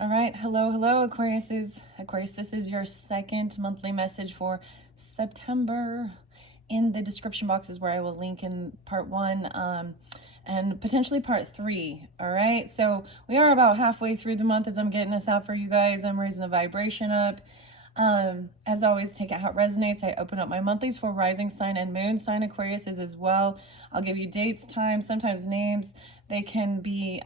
All right, hello, Aquarius. This is your second monthly message for September. In the description box is where I will link in part 1 and potentially part 3. All right, so we are about halfway through the month as I'm getting this out for you guys. I'm raising the vibration up. As always, take it how it resonates. I open up my monthlies for rising sign and moon sign Aquarius is as well. I'll give you dates, times, sometimes names. They can be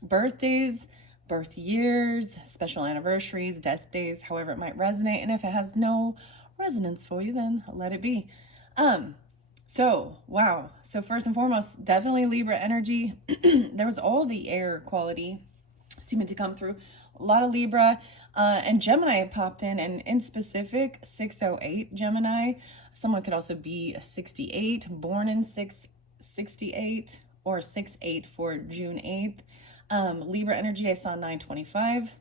birthdays, birth years, special anniversaries, death days, however it might resonate. And if it has no resonance for you, then let it be. Wow. So first and foremost, definitely Libra energy. There was all the air quality seeming to come through. A lot of Libra and Gemini popped in, and in specific 608 Gemini. Someone could also be a 68, born in 668 or 68 for June 8th. Libra energy, I saw 925,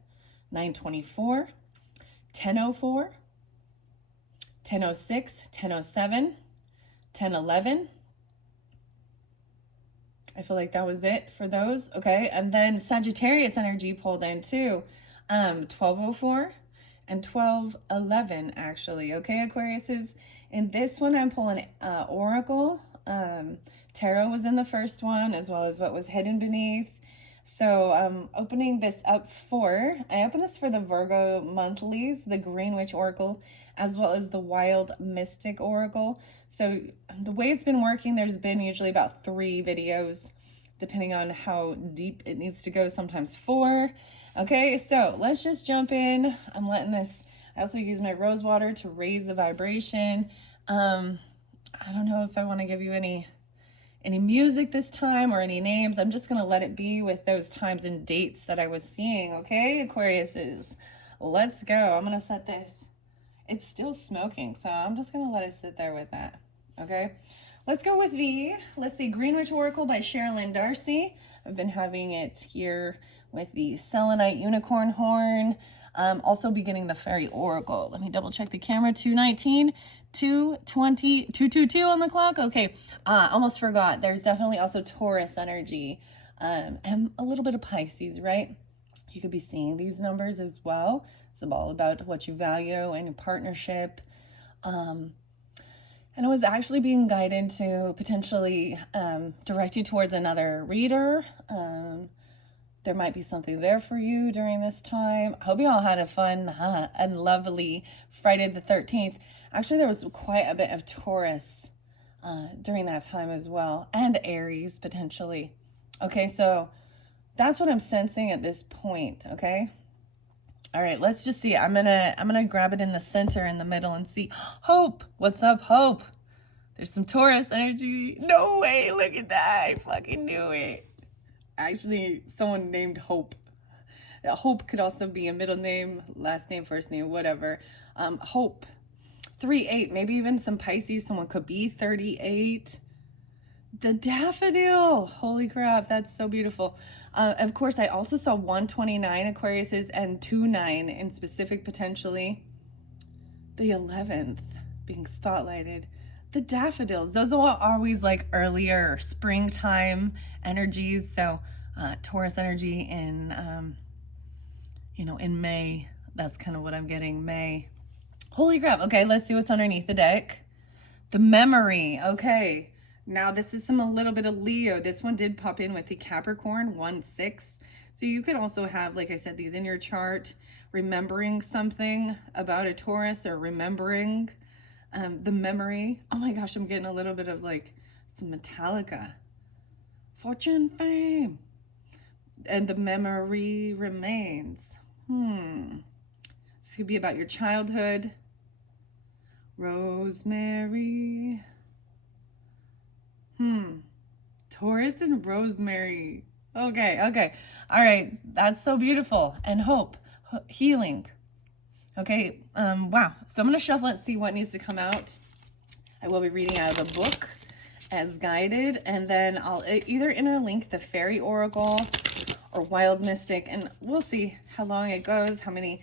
924, 1004, 1006, 1007, 1011. I feel like that was it for those. Okay. And then Sagittarius energy pulled in too. 1204 and 1211 actually. Okay, Aquarius is in this one. I'm pulling Oracle. Tarot was in the first one, as well as what was hidden beneath. So opening this up I opened this for the Virgo monthlies, the Green Witch Oracle, as well as the Wild Mystic Oracle. So the way it's been working, there's been usually about 3 videos, depending on how deep it needs to go, sometimes 4. Okay, so let's just jump in. I'm letting this, I also use my rose water to raise the vibration. I don't know if I want to give you any music this time or any names. I'm just going to let it be with those times and dates that I was seeing. Okay, Aquariuses, let's go. I'm going to set this. It's still smoking, so I'm just going to let it sit there with that. Okay, let's go with let's see, Green Witch Oracle by Sherilyn Darcy. I've been having it here with the Selenite Unicorn Horn. Also beginning the Fairy Oracle. Let me double check the camera. 219, 220, 222 on the clock. Okay, almost forgot. There's definitely also Taurus energy and a little bit of Pisces, right? You could be seeing these numbers as well. It's all about what you value and your partnership. And I was actually being guided to potentially direct you towards another reader. There might be something there for you during this time. I hope you all had a fun and lovely Friday the 13th. Actually, there was quite a bit of Taurus during that time as well, and Aries potentially. Okay, so that's what I'm sensing at this point. Okay. All right, let's just see. I'm gonna grab it in the center, in the middle, and see. Hope, what's up, Hope? There's some Taurus energy. No way! Look at that! I fucking knew it. Actually, someone named Hope. Hope could also be a middle name, last name, first name, whatever. Hope. 38, maybe even some Pisces. Someone could be 38. The daffodil. Holy crap, that's so beautiful. Of course, I also saw 129 Aquariuses and 29 in specific, potentially. The 11th being spotlighted. The daffodils, those are always like earlier springtime energies. So Taurus energy in, in May. That's kind of what I'm getting, May. Holy crap. Okay, let's see what's underneath the deck. The memory. Okay, now this is a little bit of Leo. This one did pop in with the Capricorn 1-6. So you could also have, like I said, these in your chart, remembering something about a Taurus or remembering the memory. Oh my gosh, I'm getting a little bit of like some Metallica. Fortune, fame. And the memory remains. This could be about your childhood. Rosemary. Taurus and Rosemary. Okay. All right. That's so beautiful. And hope. Healing. Okay, wow. So I'm going to shuffle it and see what needs to come out. I will be reading out of the book as guided, and then I'll either interlink the Fairy Oracle or Wild Mystic, and we'll see how long it goes, how many,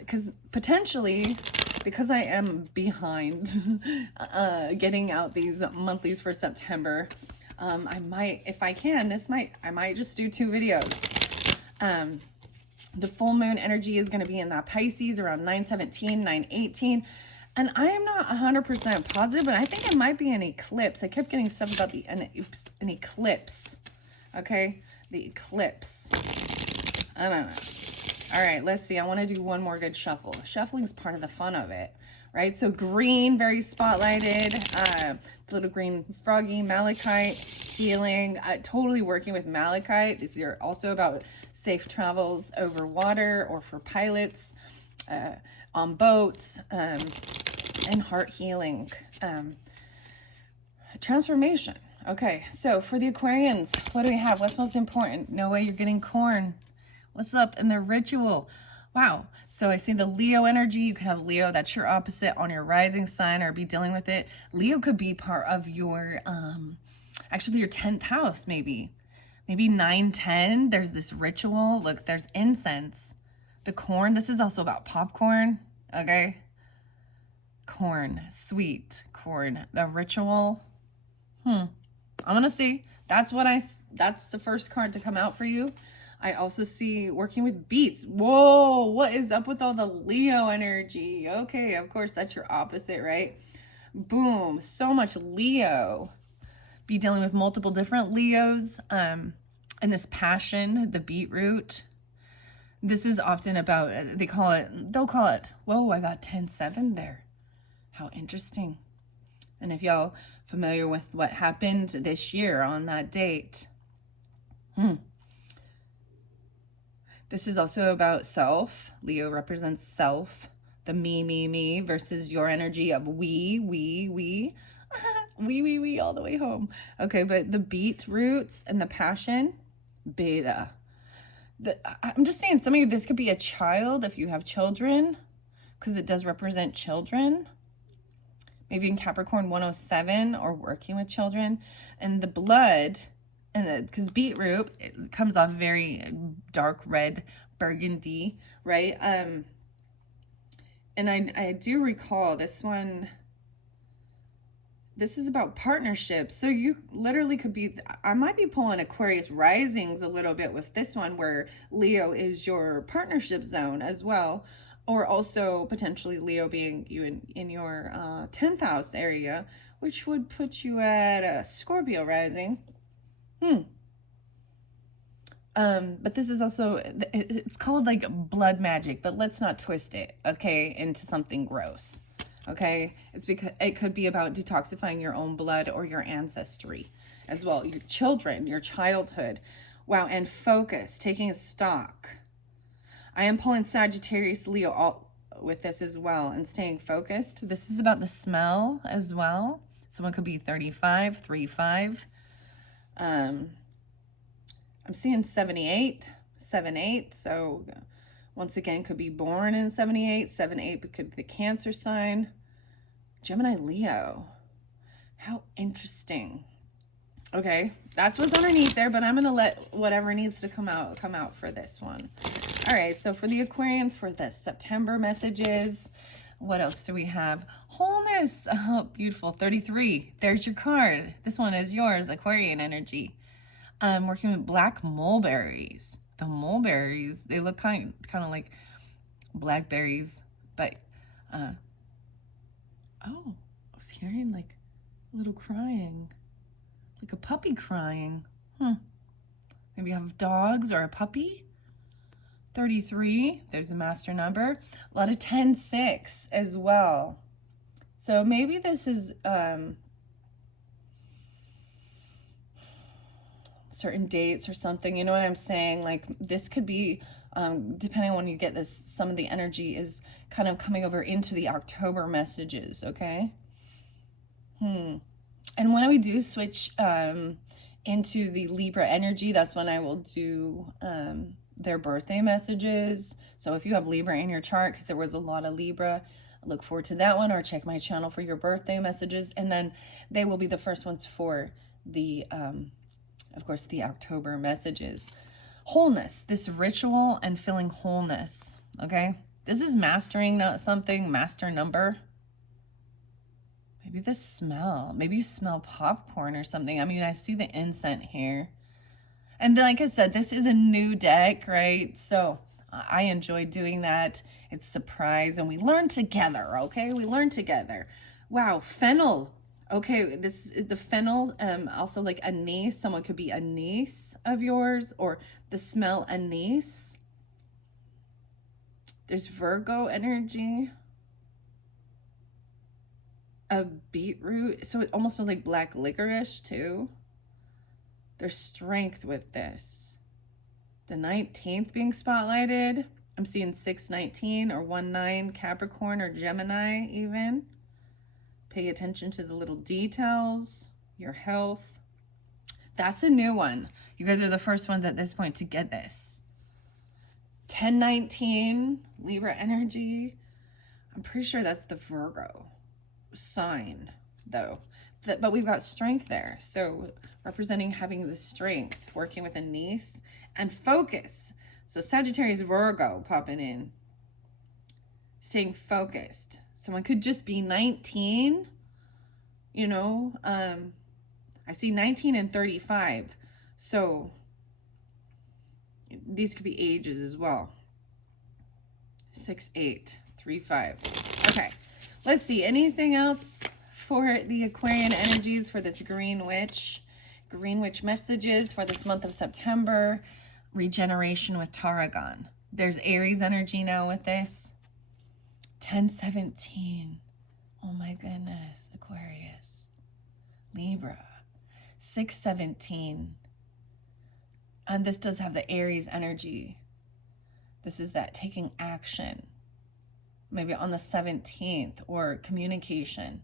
because potentially, because I am behind getting out these monthlies for September, I might, if I can, I might just do 2 videos. The full moon energy is going to be in that Pisces around 9/17, 9/18. And I am not 100% positive, but I think it might be an eclipse. I kept getting stuff about an eclipse. Okay? The eclipse. I don't know. All right, let's see. I want to do one more good shuffle. Shuffling's part of the fun of it, right? So green, very spotlighted. The little green froggy, malachite, healing. Totally working with malachite. These are also about safe travels over water or for pilots, on boats, and heart healing. Transformation. Okay, so for the Aquarians, what do we have? What's most important? No way you're getting corn. What's up in the ritual? Wow. So I see the Leo energy. You could have Leo, that's your opposite on your rising sign, or be dealing with it. Leo could be part of your, actually your 10th house, maybe 9, 10. There's this ritual. Look, there's incense. The corn. This is also about popcorn. Okay. Corn, sweet corn, the ritual. I'm gonna see. That's the first card to come out for you. I also see working with beets. Whoa, what is up with all the Leo energy? Okay, of course, that's your opposite, right? Boom, so much Leo. Be dealing with multiple different Leos. And this passion, the beetroot. This is often about, they'll call it, whoa, I got 10-7 there. How interesting. And if y'all familiar with what happened this year on that date. This is also about self. Leo represents self. The me versus your energy of we. we all the way home. Okay, but the beetroots and the passion, beta. I'm just saying, some of you, this could be a child if you have children, because it does represent children. Maybe in Capricorn 107, or working with children. And the blood, and because beetroot, it comes off very dark red burgundy, right? And I do recall this one. This is about partnerships. So you literally could be, I might be pulling Aquarius risings a little bit with this one, where Leo is your partnership zone as well. Or also potentially Leo being you in your 10th house area, which would put you at a Scorpio rising. But this is also, it's called like blood magic, but let's not twist it, okay, into something gross, okay? It's because it could be about detoxifying your own blood or your ancestry as well. Your children, your childhood. Wow, and focus, taking stock. I am pulling Sagittarius, Leo all with this as well, and staying focused. This is about the smell as well. Someone could be 35, 35. I'm seeing 78, 7-8. So once again, could be born in 78. 7-8 could be the Cancer sign. Gemini, Leo. How interesting. Okay, that's what's underneath there, but I'm going to let whatever needs to come out for this one. All right, so for the Aquarians, for the September messages, what else do we have? Wholeness. Oh, beautiful. 33. There's your card. This one is yours, Aquarian energy. I'm working with black mulberries. The mulberries, they look kind of like blackberries, but, oh, I was hearing like a little crying. Like a puppy crying. Maybe you have dogs or a puppy. 33, there's a master number. A lot of 10-6 as well. So maybe this is certain dates or something. You know what I'm saying? Like this could be, depending on when you get this, some of the energy is kind of coming over into the October messages, okay? And when we do switch into the Libra energy, that's when I will do their birthday messages. So if you have Libra in your chart, because there was a lot of Libra, look forward to that one, or check my channel for your birthday messages. And then they will be the first ones for the, of course, the October messages. Wholeness, this ritual and feeling wholeness, okay? This is mastering something, master number. Maybe the smell. Maybe you smell popcorn or something. I mean, I see the incense here. And like I said, this is a new deck, right? So I enjoy doing that. It's surprise and we learn together, okay? We learn together. Wow, fennel. Okay, this is the fennel, also like anise. Someone could be a niece of yours, or the smell anise. There's Virgo energy. A beetroot. So it almost smells like black licorice too. There's strength with this. The 19th being spotlighted. I'm seeing 619 or 19 Capricorn or Gemini even. Pay attention to the little details, your health. That's a new one. You guys are the first ones at this point to get this. 1019 Libra energy. I'm pretty sure that's the Virgo sign though. But we've got strength there. So representing having the strength, working with a niece, and focus. So Sagittarius, Virgo popping in. Staying focused. Someone could just be 19, you know. I see 19 and 35. So these could be ages as well. 6, 8, 3, 5. Okay, let's see. Anything else for the Aquarian energies for this Green Witch? Green Witch messages for this month of September. Regeneration with Tarragon. There's Aries energy now with this. 1017. Oh my goodness. Aquarius. Libra. 617. And this does have the Aries energy. This is that taking action. Maybe on the 17th, or communication.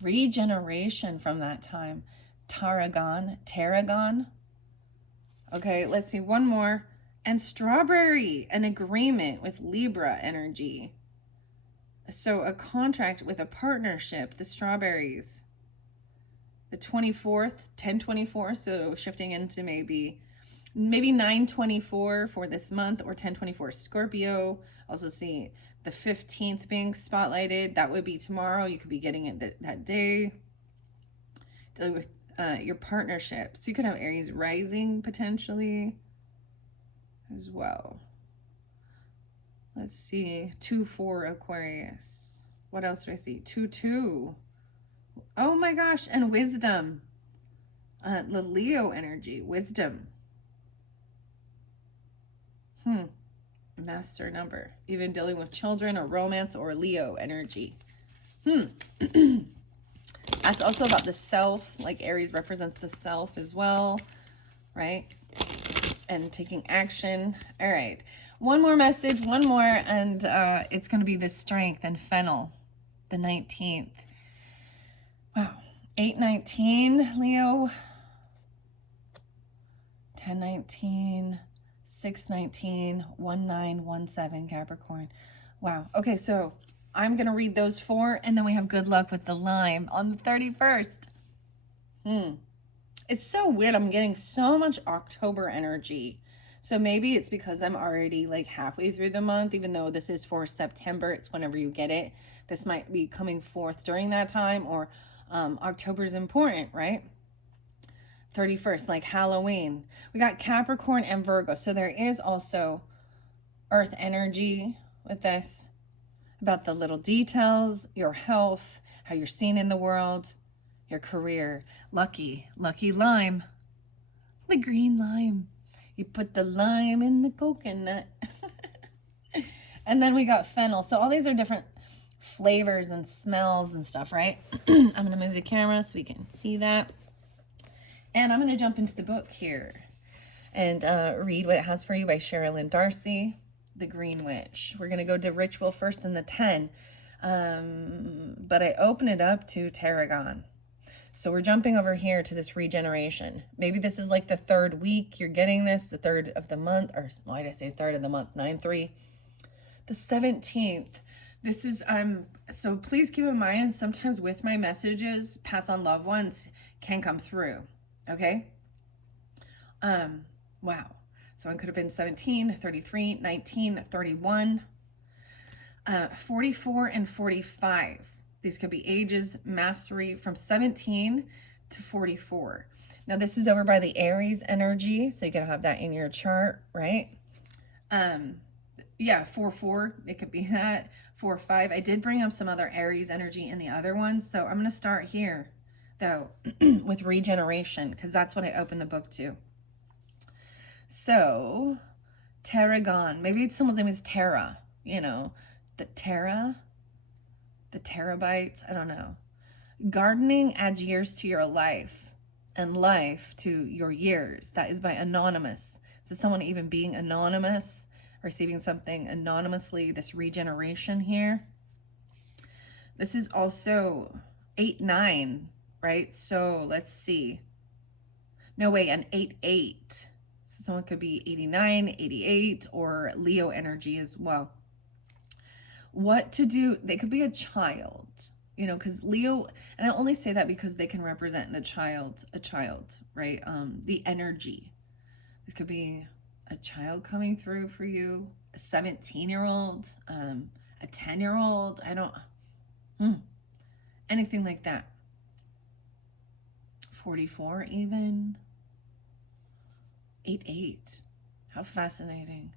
Regeneration from that time. Tarragon. Okay, let's see, one more. And strawberry, an agreement with Libra energy. So a contract with a partnership, the strawberries. The 24th, 1024, so shifting into maybe 924 for this month, or 1024 Scorpio. Also see the 15th being spotlighted. That would be tomorrow. You could be getting it that day. Dealing with your partnership. So you could have Aries rising potentially as well. Let's see. 2-4 Aquarius. What else do I see? 2-2. Oh my gosh. And wisdom. The Leo energy. Wisdom. Master number. Even dealing with children or romance or Leo energy. That's also about the self. Like Aries represents the self as well, right? And taking action. All right. One more message, one more, and it's going to be the strength and fennel, the 19th. Wow. 819, Leo. 1019. 619, 1917 Capricorn. Wow. Okay, so I'm going to read those 4, and then we have good luck with the lime on the 31st. It's so weird. I'm getting so much October energy. So maybe it's because I'm already like halfway through the month, even though this is for September. It's whenever you get it. This might be coming forth during that time, or October is important, right? 31st, like Halloween. We got Capricorn and Virgo. So there is also earth energy with this, about the little details, your health, how you're seen in the world, your career. Lucky lime, the green lime. You put the lime in the coconut. And then we got fennel. So all these are different flavors and smells and stuff, right? I'm going to move the camera so we can see that. And I'm going to jump into the book here and read what it has for you by Sherilyn Darcy, The Green Witch. We're going to go to ritual first in the 10, but I open it up to Tarragon. So we're jumping over here to this regeneration. Maybe this is like the 3rd week you're getting this, the 3rd of the month, or why did I say 3rd of the month? 9-3. The 17th. This is, so please keep in mind, sometimes with my messages, pass on loved ones can come through. Okay. Wow. So it could have been 17, 33, 19, 31, 44, and 45. These could be ages, mastery from 17 to 44. Now this is over by the Aries energy. So you can have that in your chart, right? Um, yeah, 4-4, it could be that. 4-5. I did bring up some other Aries energy in the other ones, so I'm gonna start here though with regeneration, because that's what I opened the book to. So Tarragon, maybe someone's name is Tara, you know, the Tara, the terabytes, I don't know. Gardening adds years to your life and life to your years. That is by Anonymous. So someone even being anonymous, receiving something anonymously, this regeneration here. This is also 8-9, right? So let's see. No, wait, an 8-8. So someone could be 89, 88, or Leo energy as well. What to do? They could be a child, you know, because Leo, and I only say that because they can represent the child, a child, right? The energy. This could be a child coming through for you, a 17-year-old, a 10-year-old. I don't, anything like that. 44 even. 8-8. How fascinating.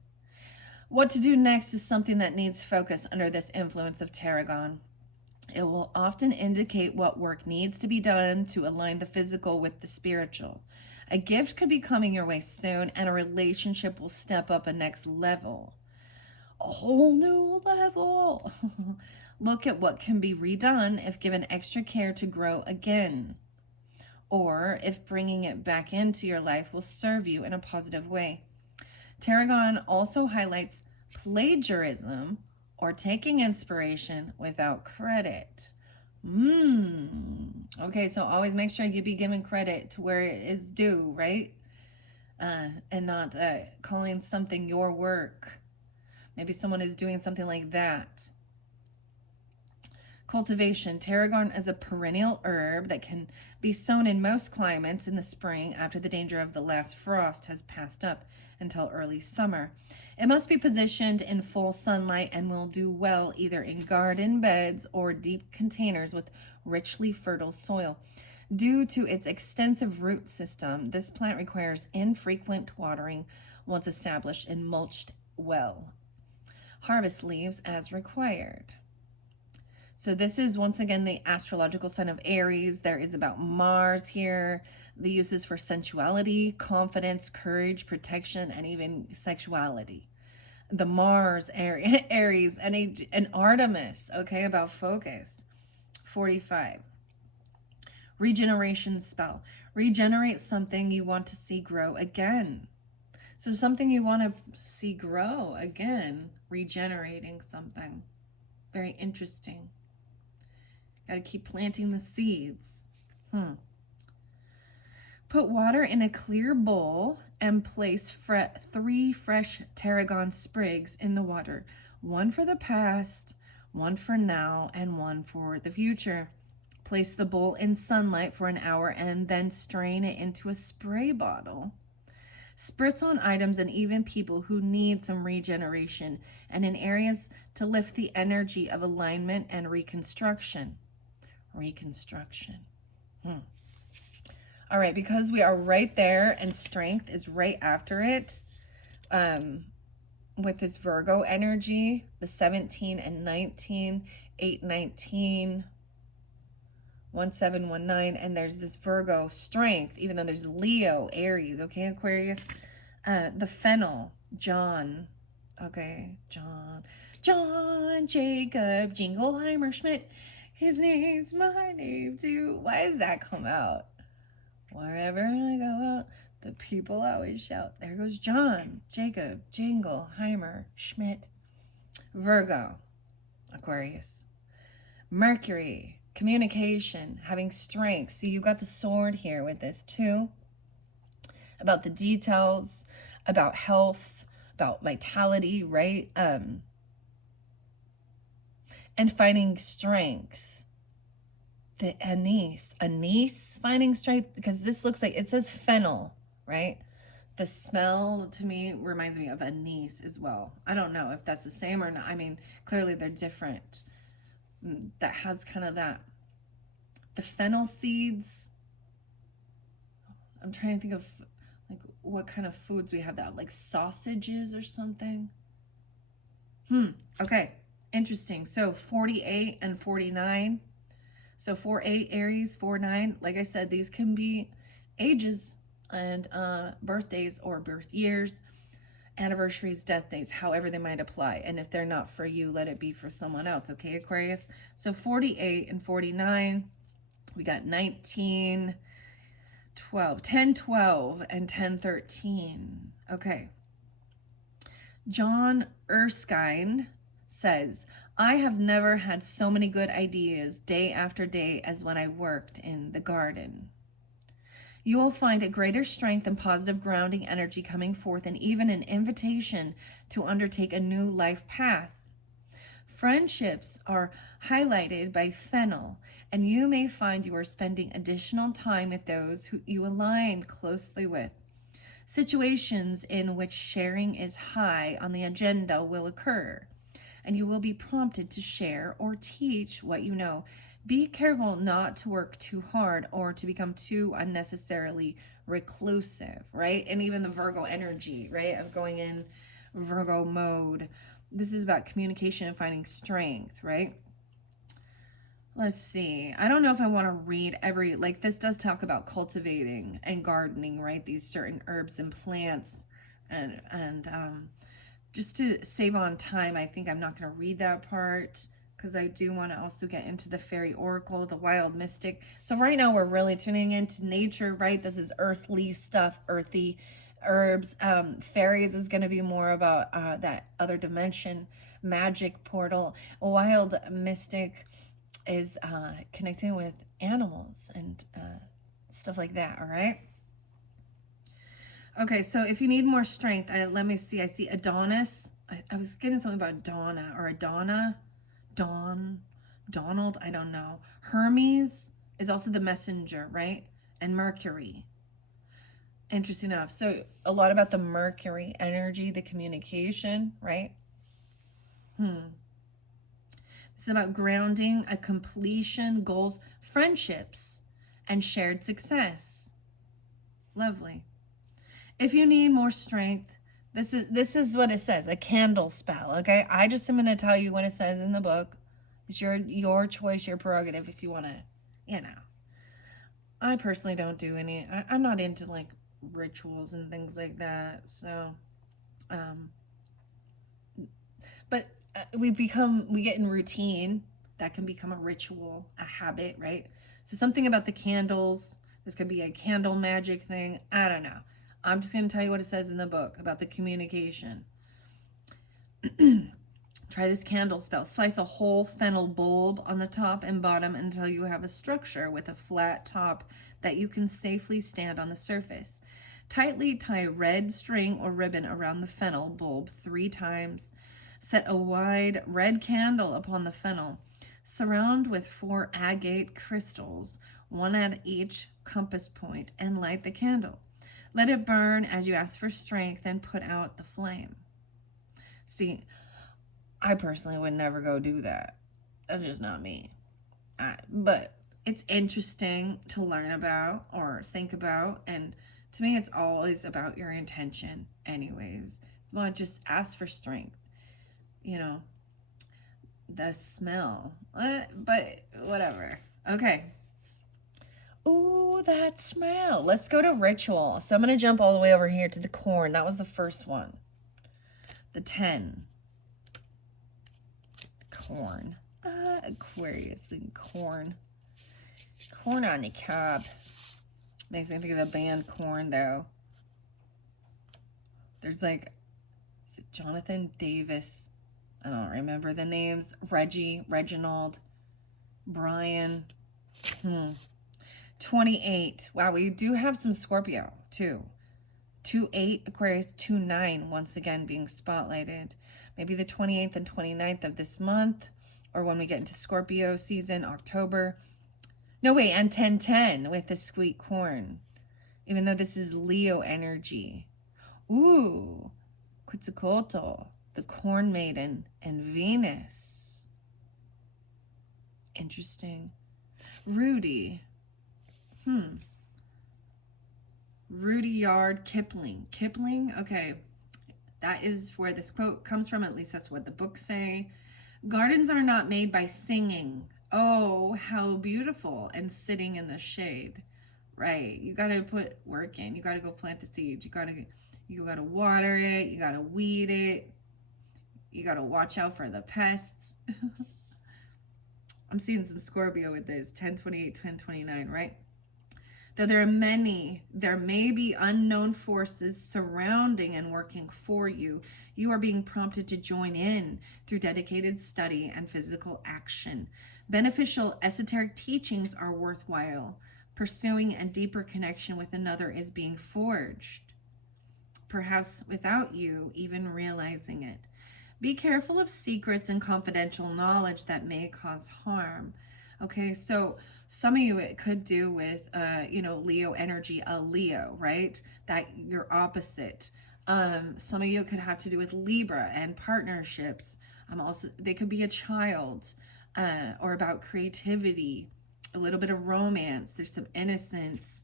What to do next is something that needs focus under this influence of Tarragon. It will often indicate what work needs to be done to align the physical with the spiritual. A gift could be coming your way soon, and a relationship will step up a next level. A whole new level. Look at what can be redone if given extra care to grow again, or if bringing it back into your life will serve you in a positive way. Tarragon also highlights plagiarism or taking inspiration without credit. Okay, so always make sure you be giving credit to where it is due, right? And not calling something your work. Maybe someone is doing something like that. Cultivation. Tarragon is a perennial herb that can be sown in most climates in the spring after the danger of the last frost has passed up until early summer. It must be positioned in full sunlight and will do well either in garden beds or deep containers with richly fertile soil. Due to its extensive root system, this plant requires infrequent watering once established and mulched well. Harvest leaves as required. So this is once again the astrological sign of Aries. There is about Mars here. The uses for sensuality, confidence, courage, protection, and even sexuality. The Mars, Aries, and Artemis, okay, about focus. 45. Regeneration spell. Regenerate something you want to see grow again. So something you want to see grow again, regenerating something. Very interesting. Got to keep planting the seeds. Put water in a clear bowl and place 3 fresh tarragon sprigs in the water. 1 for the past, 1 for now, and 1 for the future. Place the bowl in sunlight for an hour and then strain it into a spray bottle. Spritz on items and even people who need some regeneration and in areas to lift the energy of alignment and reconstruction. All right, because we are right there and strength is right after it, with this Virgo energy, the 17 and 19, 8, 19, 1719, and there's this Virgo strength, even though there's Leo, Aries, okay, Aquarius. The fennel, John, okay, John Jacob Jingleheimer Schmidt. His name's my name too. Why does that come out? Wherever I go out, the people always shout, there goes John, Jacob, Jingleheimer, Schmidt. Virgo, Aquarius. Mercury, communication, having strength. See, you got the sword here with this too. About the details, about health, about vitality, right? And finding strength. The anise finding strength, because this looks like, it says fennel, right? The smell to me reminds me of anise as well. I don't know if that's the same or not. I mean, clearly they're different. That has kind of that. The fennel seeds. I'm trying to think of, like, what kind of foods we have that, like sausages or something. Okay, interesting. So 48 and 49. So 4-8 Aries, 4-9. Like I said, these can be ages and birthdays or birth years, anniversaries, death days, however they might apply. And if they're not for you, let it be for someone else. Okay, Aquarius? So 48 and 49. We got 19, 12, 10, 12, and 10, 13. Okay. John Erskine says, I have never had so many good ideas day after day as when I worked in the garden. You will find a greater strength and positive grounding energy coming forth, and even an invitation to undertake a new life path. Friendships are highlighted by fennel, and you may find you are spending additional time with those who you align closely with. Situations in which sharing is high on the agenda will occur, and you will be prompted to share or teach what you know. Be careful not to work too hard or to become too unnecessarily reclusive, right? And even the Virgo energy, right, of going in Virgo mode. This is about communication and finding strength, right? Let's see. I don't know if I want to read every, like, this does talk about cultivating and gardening, right? These certain herbs and plants. And just to save on time, I think I'm not going to read that part because I do want to also get into the fairy oracle, the wild mystic. So right now we're really tuning into nature, right? This is earthly stuff, earthy herbs. Fairies is going to be more about that other dimension, magic portal. Wild mystic is connecting with animals and stuff like that. All right. Okay, so if you need more strength, let me see. I see Adonis. I was getting something about Donna or Adonna, Donald. I don't know. Hermes is also the messenger, right? And Mercury. Interesting enough. So a lot about the Mercury energy, the communication, right? This is about grounding, a completion, goals, friendships, and shared success. Lovely. If you need more strength, this is what it says, a candle spell, okay? I just am going to tell you what it says in the book. It's your choice, your prerogative if you want to, you know. I personally don't do any, I'm not into like rituals and things like that. So, but we get in routine. That can become a ritual, a habit, right? So something about the candles, this could be a candle magic thing. I don't know. I'm just going to tell you what it says in the book about the communication. Try this candle spell. Slice a whole fennel bulb on the top and bottom until you have a structure with a flat top that you can safely stand on the surface. Tightly tie red string or ribbon around the fennel bulb 3 times. Set a wide red candle upon the fennel. Surround with 4 agate crystals, 1 at each compass point, and light the candle. Let it burn as you ask for strength and put out the flame. See, I personally would never go do that. That's just not me. But it's interesting to learn about or think about. And to me, it's always about your intention anyways. It's about just ask for strength. You know, the smell. But whatever. Okay. Ooh, that smell. Let's go to ritual. So I'm going to jump all the way over here to the corn. That was the first one. The 10. Corn. Aquarius and corn. Corn on the cob. Makes me think of the band Corn, though. There's like, is it Jonathan Davis? I don't remember the names. Reggie, Reginald, Brian. 28. Wow, we do have some Scorpio, too. 2-8 Aquarius, 2-9 once again being spotlighted. Maybe the 28th and 29th of this month, or when we get into Scorpio season, October. No, wait, and 10-10 with the sweet corn, even though this is Leo energy. Ooh, Quetzalcoatl, the corn maiden, and Venus. Interesting. Rudy. Rudyard Kipling. Kipling, okay, that is where this quote comes from. At least that's what the books say. Gardens are not made by singing, "Oh, how beautiful," and sitting in the shade. Right. You got to put work in. You got to go plant the seeds. You got to water it. You got to weed it. You got to watch out for the pests. I'm seeing some Scorpio with this 1028, 1029, right? Though there may be unknown forces surrounding and working for you. You are being prompted to join in through dedicated study and physical action. Beneficial esoteric teachings are worthwhile. Pursuing a deeper connection with another is being forged, perhaps without you even realizing it. Be careful of secrets and confidential knowledge that may cause harm. Okay, so some of you, it could do with, Leo energy, a Leo, right? That you're opposite. Some of you could have to do with Libra and partnerships. Also, they could be a child, or about creativity, a little bit of romance. There's some innocence.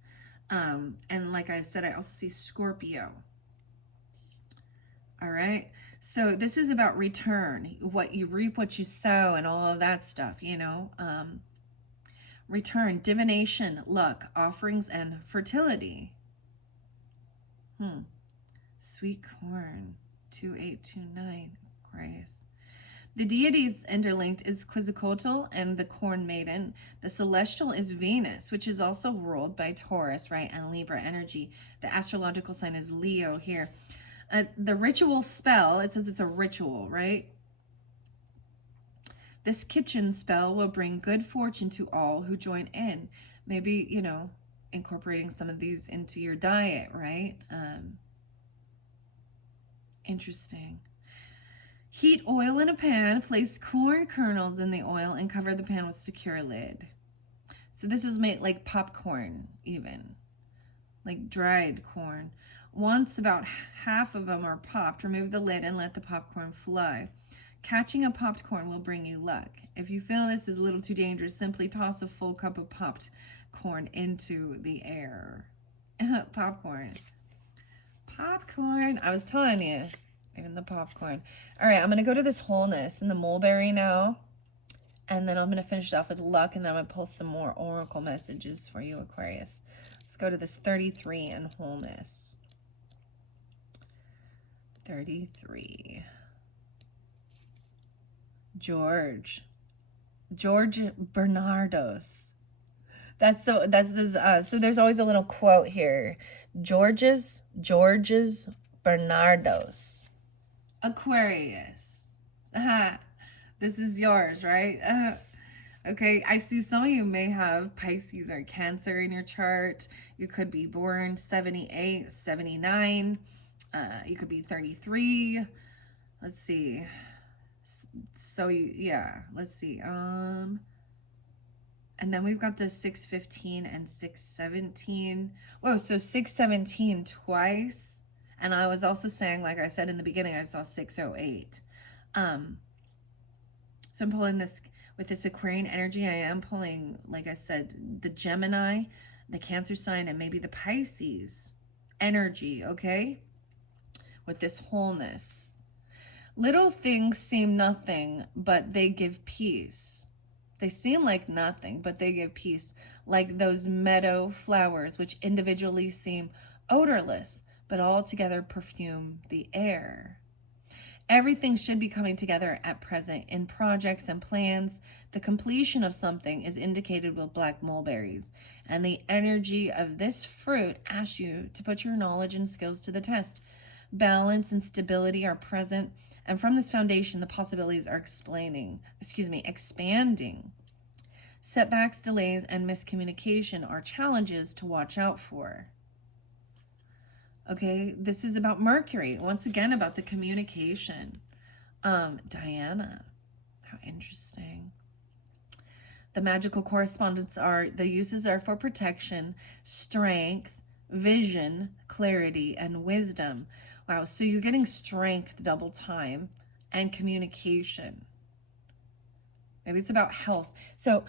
And like I said, I also see Scorpio. All right. So this is about return, what you reap, what you sow, and all of that stuff, return, divination, luck, offerings, and fertility. Sweet corn, 2829, Aquarius. The deities interlinked is Quetzalcoatl and the Corn Maiden. The celestial is Venus, which is also ruled by Taurus, right, and Libra energy. The astrological sign is Leo here. The ritual spell, it says it's a ritual, right? This kitchen spell will bring good fortune to all who join in. Maybe, incorporating some of these into your diet, right? Interesting. Heat oil in a pan, place corn kernels in the oil, and cover the pan with secure lid. So this is made like popcorn, even. Like dried corn. Once about half of them are popped, remove the lid and let the popcorn fly. Catching a popped corn will bring you luck. If you feel this is a little too dangerous, simply toss a full cup of popped corn into the air. Popcorn. Popcorn. I was telling you. Even the popcorn. All right, I'm going to go to this wholeness in the mulberry now. And then I'm going to finish it off with luck. And then I'm going to pull some more oracle messages for you, Aquarius. Let's go to this 33 and wholeness. 33. George Bernardos. So there's always a little quote here. George's Bernardos. Aquarius. This is yours, right? Okay, I see some of you may have Pisces or Cancer in your chart. You could be born 78, 79. You could be 33. Let's see. So, let's see. And then we've got the 615 and 617. Whoa, so 617 twice. And I was also saying, like I said in the beginning, I saw 608. So I'm pulling this with this Aquarian energy. I am pulling, like I said, the Gemini, the Cancer sign, and maybe the Pisces energy, okay? With this wholeness. Little things seem nothing, but they give peace. They seem like nothing, but they give peace. Like those meadow flowers, which individually seem odorless, but all together perfume the air. Everything should be coming together at present in projects and plans. The completion of something is indicated with black mulberries, and the energy of this fruit asks you to put your knowledge and skills to the test. Balance and stability are present, and from this foundation, the possibilities are expanding. Setbacks, delays, and miscommunication are challenges to watch out for. Okay, this is about Mercury. Once again, about the communication. Diana, how interesting. The magical correspondence the uses are for protection, strength, vision, clarity, and wisdom. Wow, so you're getting strength double time and communication. Maybe it's about health. So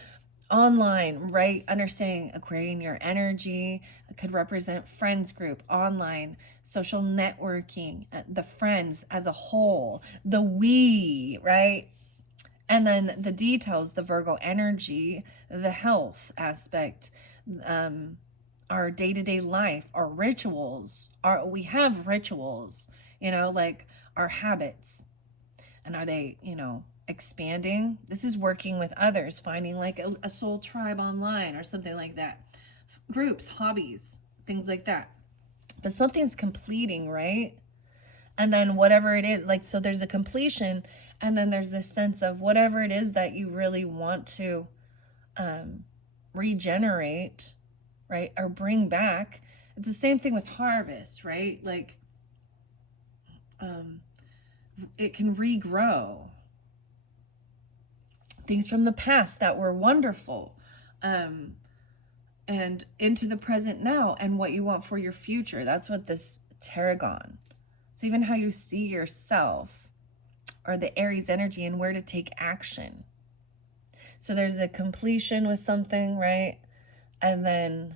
online, right? Understanding Aquarian, your energy could represent friends group, online, social networking, the friends as a whole, the we, right? And then the details, the Virgo energy, the health aspect, our day-to-day life, our rituals, we have rituals, like our habits. And are they, expanding? This is working with others, finding like a soul tribe online or something like that. Groups, hobbies, things like that. But something's completing, right? And then whatever it is, like, so there's a completion, and then there's this sense of whatever it is that you really want to regenerate, right? Or bring back. It's the same thing with harvest, right? Like, it can regrow things from the past that were wonderful, and into the present now, and what you want for your future. That's what this tarragon. So even how you see yourself, or the Aries energy, and where to take action. So there's a completion with something, right? And then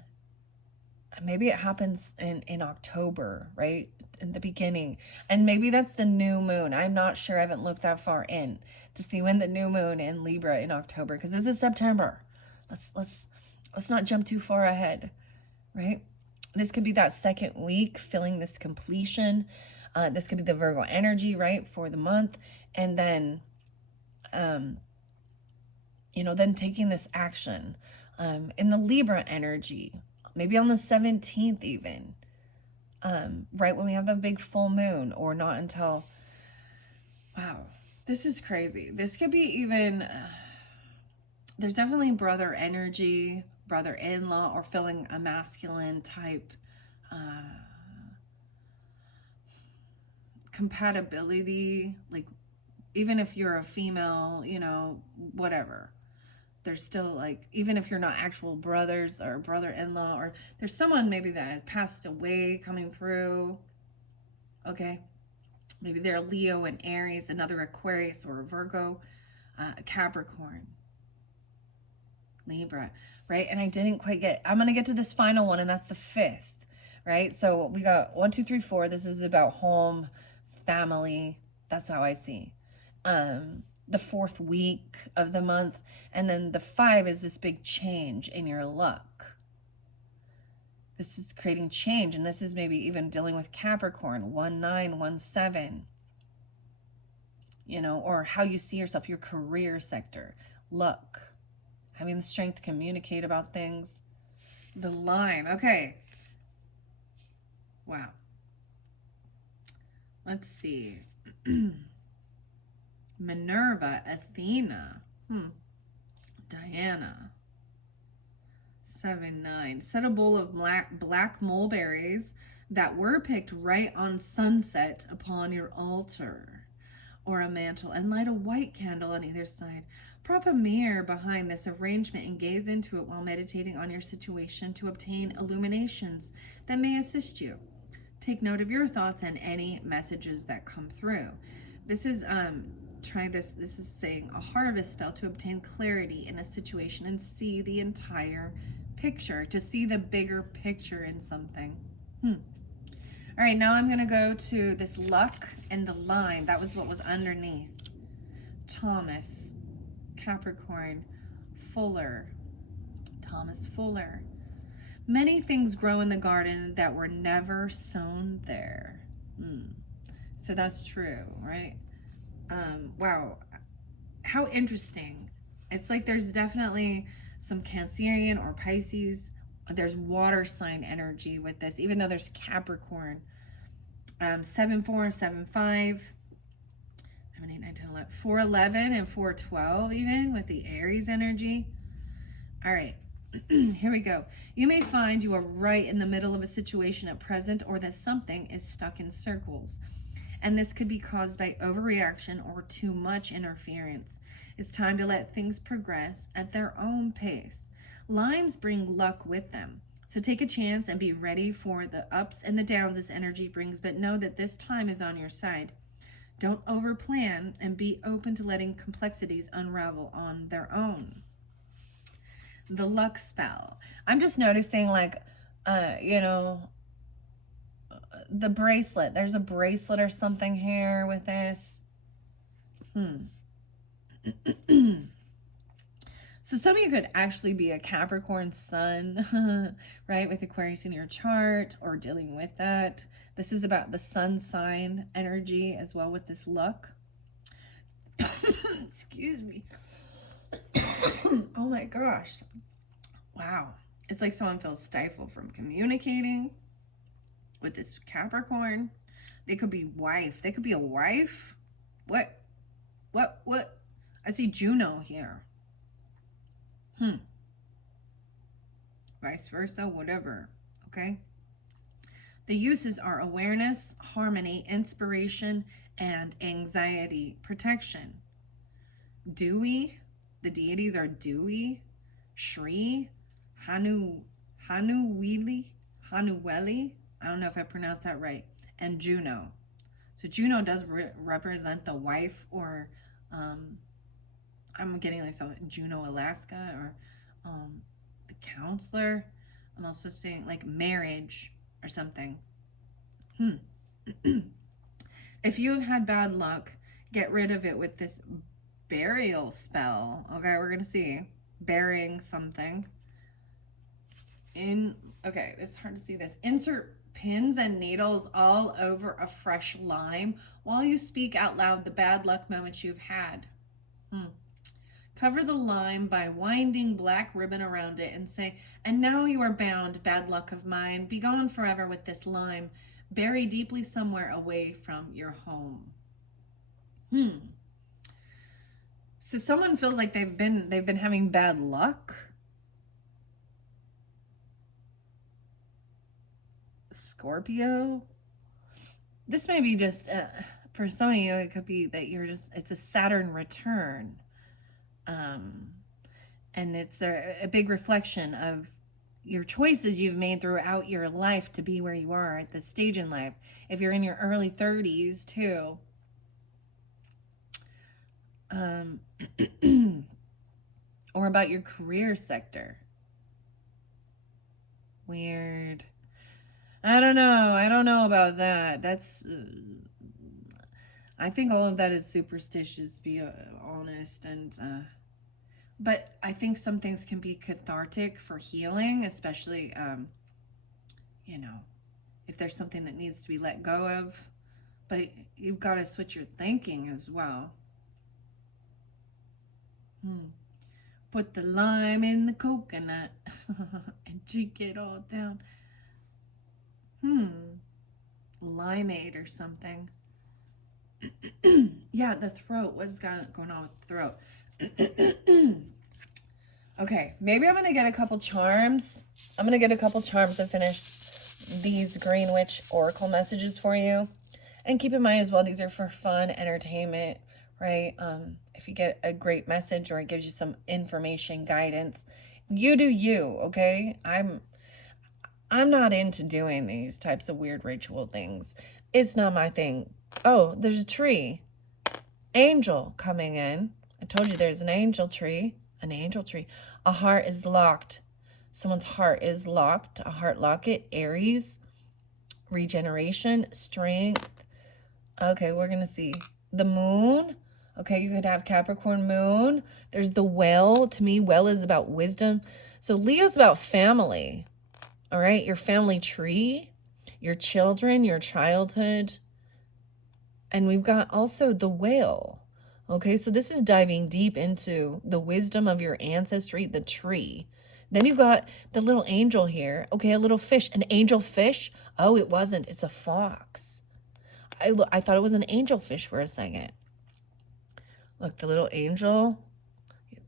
maybe it happens in October, right? In the beginning. And maybe that's the new moon. I'm not sure. I haven't looked that far in to see when the new moon in Libra in October, because this is September. Let's not jump too far ahead, right? This could be that second week, feeling this completion. This could be the Virgo energy, right, for the month. And then, then taking this action in the Libra energy, maybe on the 17th even, right when we have the big full moon, or not until, wow, this is crazy. This could be even, there's definitely brother energy, brother-in-law, or feeling a masculine type compatibility, like even if you're a female, whatever, there's still, like, even if you're not actual brothers or brother-in-law, or there's someone maybe that has passed away coming through, okay? Maybe they're Leo and Aries, another Aquarius or a Virgo, Capricorn, Libra, right? And I didn't quite I'm going to get to this final one, and that's the 5th, right? So we got 1, 2, 3, 4. This is about home, family. That's how I see. The 4th week of the month. And then the 5 is this big change in your luck. This is creating change. And this is maybe even dealing with Capricorn, 1, 9, 1, 7. Or how you see yourself, your career sector, luck, having the strength to communicate about things. The Line. Okay. Wow. Let's see. Minerva, Athena, Diana, 7, 9. Set a bowl of black mulberries that were picked right on sunset upon your altar or a mantle, and light a white candle on either side. Prop a mirror behind this arrangement and gaze into it while meditating on your situation to obtain illuminations that may assist you. Take note of your thoughts and any messages that come through. This is try this. This is saying a harvest spell to obtain clarity in a situation and see the entire picture, to see the bigger picture in something. All right, now I'm going to go to this luck and the line. That was what was underneath. Thomas, Capricorn, Fuller. Thomas Fuller. Many things grow in the garden that were never sown there. So that's true, right? Wow. How interesting. It's like there's definitely some Cancerian or Pisces. There's water sign energy with this, even though there's Capricorn. 7, 4, 7, 5, 7, 8, 9, 10, 11, 4, 11, and 4, 12, even with the Aries energy. All right. Here we go. You may find you are right in the middle of a situation at present, or that something is stuck in circles. And this could be caused by overreaction or too much interference. It's time to let things progress at their own pace. Lines bring luck with them. So take a chance and be ready for the ups and the downs this energy brings, but know that this time is on your side. Don't overplan and be open to letting complexities unravel on their own. the luck spell. I'm just noticing, like, you know, the bracelet. There's a bracelet or something here with this. So some of you could actually be a Capricorn sun, right, with Aquarius in your chart or dealing with that. This is about the sun sign energy as well with this luck. Excuse me. Oh my gosh. Wow. It's like someone feels stifled from communicating with this Capricorn. They could be wife. They could be a wife. What? I see Juno here. Vice versa, whatever. Okay. The uses are awareness, harmony, inspiration, and anxiety protection. Dewy, the deities are Dewy, Shri, Hanuweli, I don't know if I pronounced that right, and Juno. So Juno does represent the wife, or I'm getting like some Juno Alaska, or the counselor. I'm also saying like marriage or something. If you've had bad luck, get rid of it with this burial spell. Okay, we're gonna see burying something in. Okay, it's hard to see this. Insert pins and needles all over a fresh lime while you speak out loud the bad luck moments you've had. Cover the lime by winding black ribbon around it and say, "And now you are bound, bad luck of mine. Be gone forever with this lime. Bury deeply somewhere away from your home." So someone feels like they've been having bad luck. Scorpio. This may be just for some of you. It could be that it's a Saturn return. And it's a big reflection of your choices you've made throughout your life to be where you are at this stage in life. If you're in your early 30s too, or about your career sector. Weird. I don't know about that. That's I think all of that is superstitious, to be honest, and but I think some things can be cathartic for healing, especially, you know, if there's something that needs to be let go of. But you've got to switch your thinking as well. Put the lime in the coconut and drink it all down. Limeade or something. Yeah, the throat. What's going on with the throat? Okay, maybe I'm going to get a couple charms. I'm going to get a couple charms to finish these Green Witch Oracle messages for you. And keep in mind as well, these are for fun, entertainment, right? If you get a great message or it gives you some information, guidance, you do you, okay? I'm not into doing these types of weird ritual things. It's not my thing. Oh, there's a tree. Angel coming in. I told you there's an angel tree. An angel tree. A heart is locked. Someone's heart is locked. A heart locket. Aries. Regeneration. Strength. Okay, we're going to see the moon. Okay, you could have Capricorn moon. There's the well. To me, well is about wisdom. So Leo's about family. All right, your family tree, your children, your childhood. And we've got also the whale. Okay, so this is diving deep into the wisdom of your ancestry, the tree. Then you've got the little angel here. Okay, a little fish. An angel fish? Oh, it wasn't. It's a fox. I thought it was an angel fish for a second. Look, the little angel.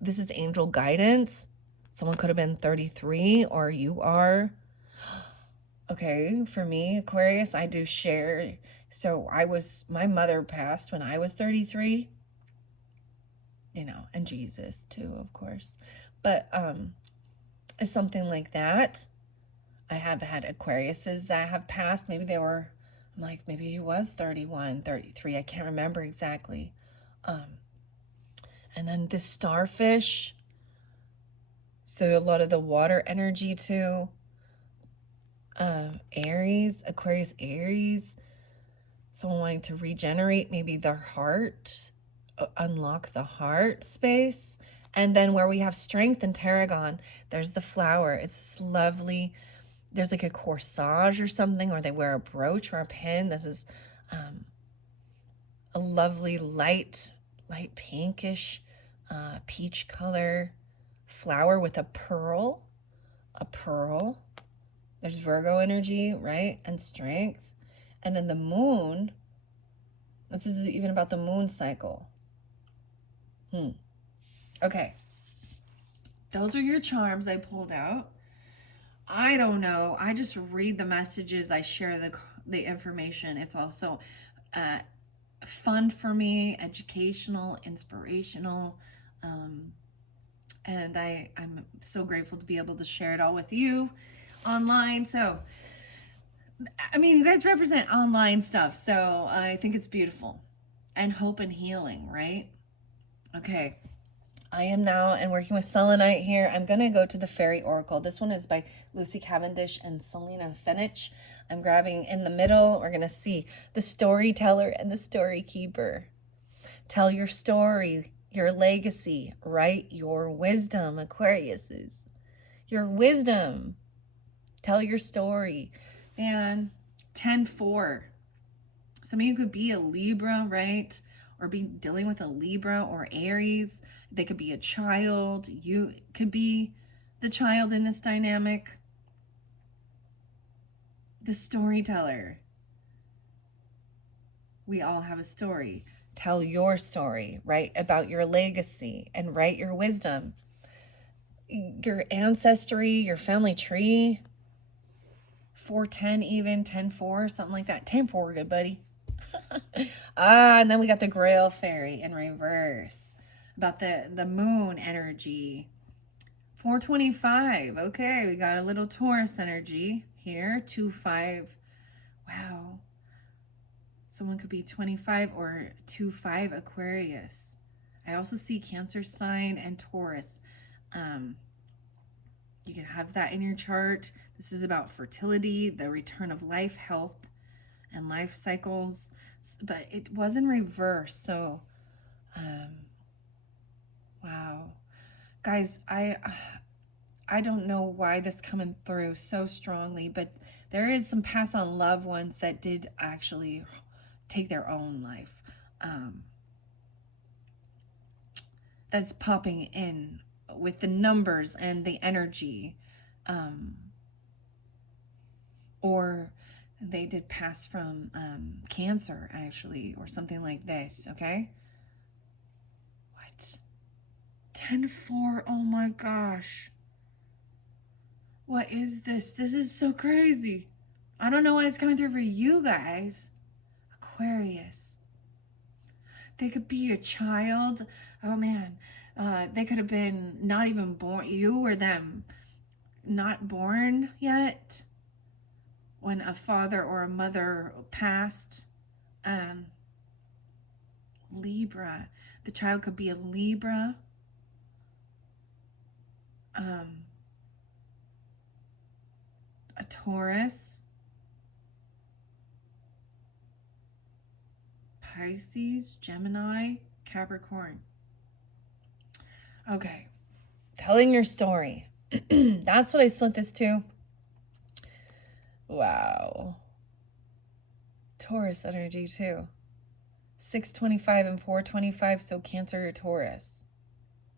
This is angel guidance. Someone could have been 33, or you are. Okay, for me, Aquarius, I do share. So my mother passed when I was 33. You know, and Jesus too, of course. But it's something like that. I have had Aquariuses that have passed. Maybe they were, I'm like, maybe he was 31, 33. I can't remember exactly. And then this starfish. So a lot of the water energy too. Aries, Aquarius, Aries. Someone wanting to regenerate maybe their heart, unlock the heart space. And then where we have strength in Tarragon, there's the flower. It's this lovely, there's like a corsage or something, or they wear a brooch or a pin. This is a lovely light pinkish, peach color flower with a pearl. A pearl. There's Virgo energy, right? And strength. And then the moon. This is even about the moon cycle. Okay. Those are your charms I pulled out. I don't know. I just read the messages. I share the information. It's also fun for me, educational, inspirational. And I'm so grateful to be able to share it all with you online. So, I mean, you guys represent online stuff. So I think it's beautiful. And hope and healing, right? Okay. I am now and working with selenite here. I'm going to go to the Fairy Oracle. This one is by Lucy Cavendish and Selena Fenich. I'm grabbing in the middle. We're going to see the storyteller and the story keeper. Tell your story, your legacy, write your wisdom, Aquariuses. Your wisdom. Tell your story. And 10-4. Some of you could be a Libra, right? Or be dealing with a Libra or Aries. They could be a child. You could be the child in this dynamic. The storyteller. We all have a story. Tell your story. Write about your legacy and write your wisdom. Your ancestry, your family tree. 410 even, 10-4, something like that. 10-4, good buddy. And then we got the Grail Fairy in reverse. About the moon energy. 425. Okay, we got a little Taurus energy here. 2-5. Wow. Someone could be 25 or 2-5 Aquarius. I also see Cancer sign and Taurus. You can have that in your chart. This is about fertility, the return of life, health, and life cycles. But it was in reverse. So, wow. Guys, I don't know why this coming through so strongly, but there is some pass on loved ones that did actually take their own life. That's popping in with the numbers and the energy. Or they did pass from cancer, actually, or something like this, okay? What? 10-4, oh my gosh. What is this? This is so crazy. I don't know why it's coming through for you guys. Aquarius. They could be a child. Oh man. They could have been not even born. You or them. Not born yet. When a father or a mother passed. Libra. The child could be a Libra. A Taurus. Pisces, Gemini, Capricorn. Okay. Telling your story. That's what I split this to. Wow. Taurus energy too. 625 and 425, so Cancer or Taurus.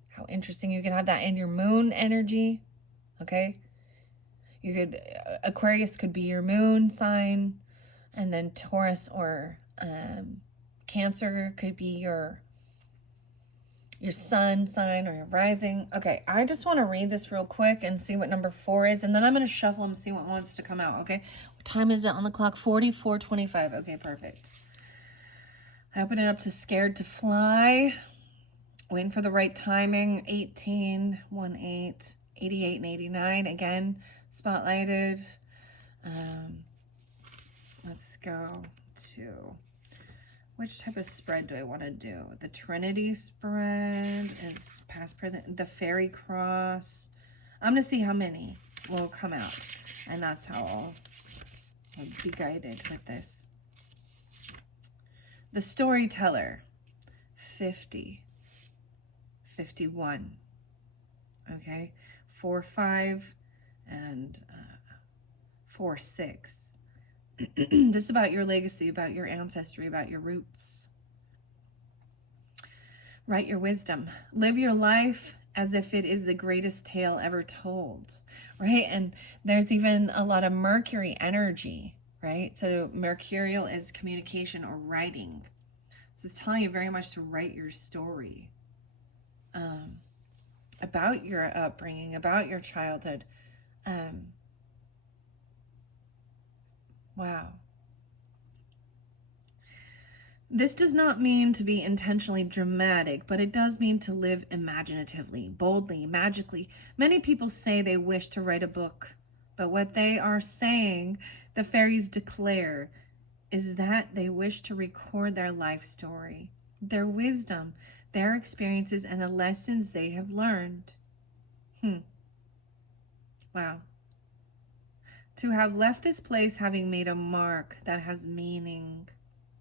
How interesting. You can have that in your moon energy. Okay. You could, Aquarius could be your moon sign, and then Taurus or Cancer could be your sun sign or your rising. Okay, I just want to read this real quick and see what number 4 is, and then I'm going to shuffle them and see what wants to come out, okay? What time is it on the clock? 44:25. Okay, perfect. I open it up to Scared to Fly. Waiting for the right timing. 18, 18, 88, and 89. Again, spotlighted. Let's go to... Which type of spread do I want to do? The Trinity spread is past, present. The Fairy Cross. I'm going to see how many will come out. And that's how I'll be guided with this. The storyteller, 50, 51. Okay, 4, 5, and 4, 6. This is about your legacy, about your ancestry, about your roots. Write your wisdom. Live your life as if it is the greatest tale ever told, right? And there's even a lot of Mercury energy, right? So mercurial is communication or writing. So it's telling you very much to write your story about your upbringing, about your childhood. Wow. This does not mean to be intentionally dramatic, but it does mean to live imaginatively, boldly, magically. Many people say they wish to write a book, but what they are saying, the fairies declare, is that they wish to record their life story, their wisdom, their experiences, and the lessons they have learned. Wow. To have left this place having made a mark that has meaning.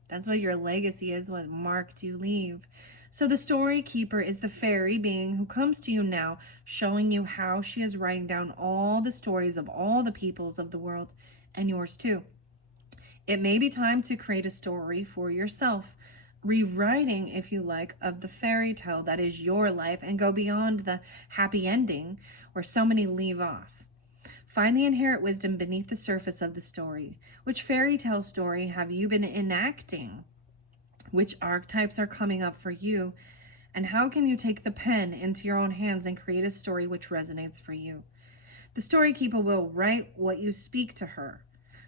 That's what your legacy is. What mark do you leave? So the story keeper is the fairy being who comes to you now, showing you how she is writing down all the stories of all the peoples of the world, and yours too. It may be time to create a story for yourself, rewriting, if you like, of the fairy tale that is your life and go beyond the happy ending where so many leave off. Find the inherent wisdom beneath the surface of the story. Which fairy tale story have you been enacting? Which archetypes are coming up for you? And how can you take the pen into your own hands and create a story which resonates for you? The story keeper will write what you speak to her.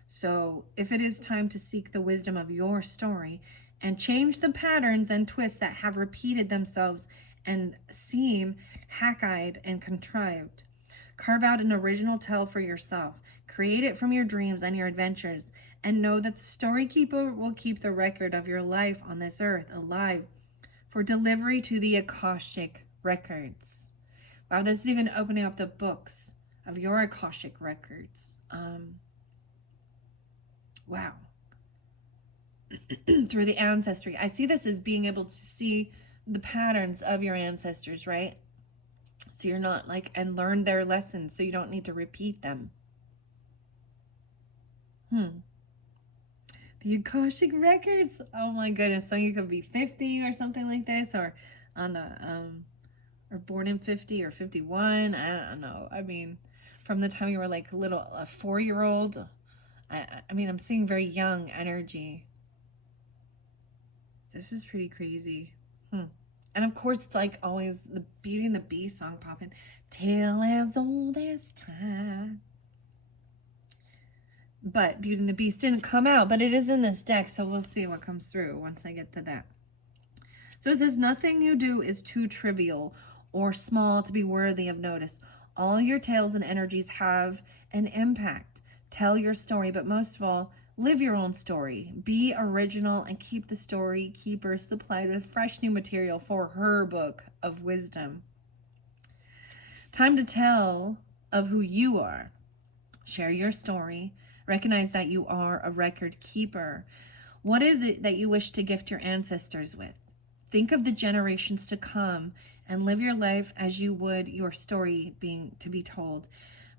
So if it is time to seek the wisdom of your story and change the patterns and twists that have repeated themselves and seem hack-eyed and contrived, carve out an original tale for yourself. Create it from your dreams and your adventures, and know that the story keeper will keep the record of your life on this earth alive for delivery to the Akashic records. Wow, this is even opening up the books of your Akashic records. Wow. Through the ancestry. I see this as being able to see the patterns of your ancestors, right? So you're not like, and learn their lessons so you don't need to repeat them. The Akashic records. Oh my goodness. So you could be 50 or something like this, or on the or born in 50 or 51. I don't know. I mean, from the time you were like a 4-year-old. I mean, I'm seeing very young energy. This is pretty crazy. And of course, it's like always the Beauty and the Beast song popping. Tale as old as time. But Beauty and the Beast didn't come out, but it is in this deck, so we'll see what comes through once I get to that. So it says, nothing you do is too trivial or small to be worthy of notice. All your tales and energies have an impact. Tell your story, but most of all, live your own story. Be original and keep the story keeper supplied with fresh new material for her book of wisdom. Time to tell of who you are. Share your story. Recognize that you are a record keeper. What is it that you wish to gift your ancestors with? Think of the generations to come and live your life as you would your story being to be told.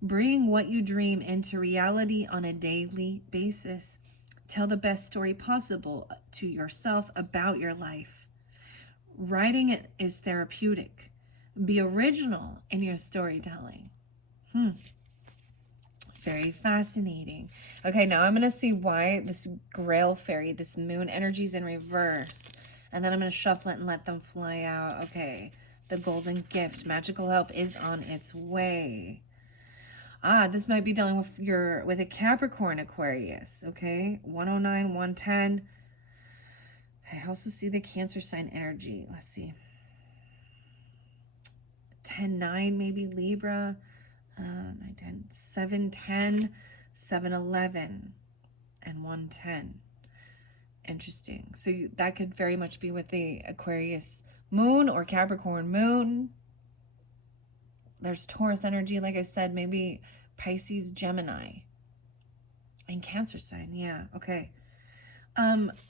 Bring what you dream into reality on a daily basis. Tell the best story possible to yourself about your life. Writing it is therapeutic. Be original in your storytelling. Very fascinating. Okay, now I'm going to see why this Grail Fairy, this moon energy is in reverse. And then I'm going to shuffle it and let them fly out. Okay, the golden gift, magical help is on its way. This might be dealing with a Capricorn Aquarius, okay? 109, 110. I also see the Cancer sign energy. Let's see. 10-9, maybe Libra. 9-10, 7-10, 7-11, and 110. Interesting. So that could very much be with the Aquarius moon or Capricorn moon. There's Taurus energy, like I said, maybe Pisces, Gemini, and Cancer sign. Yeah, okay.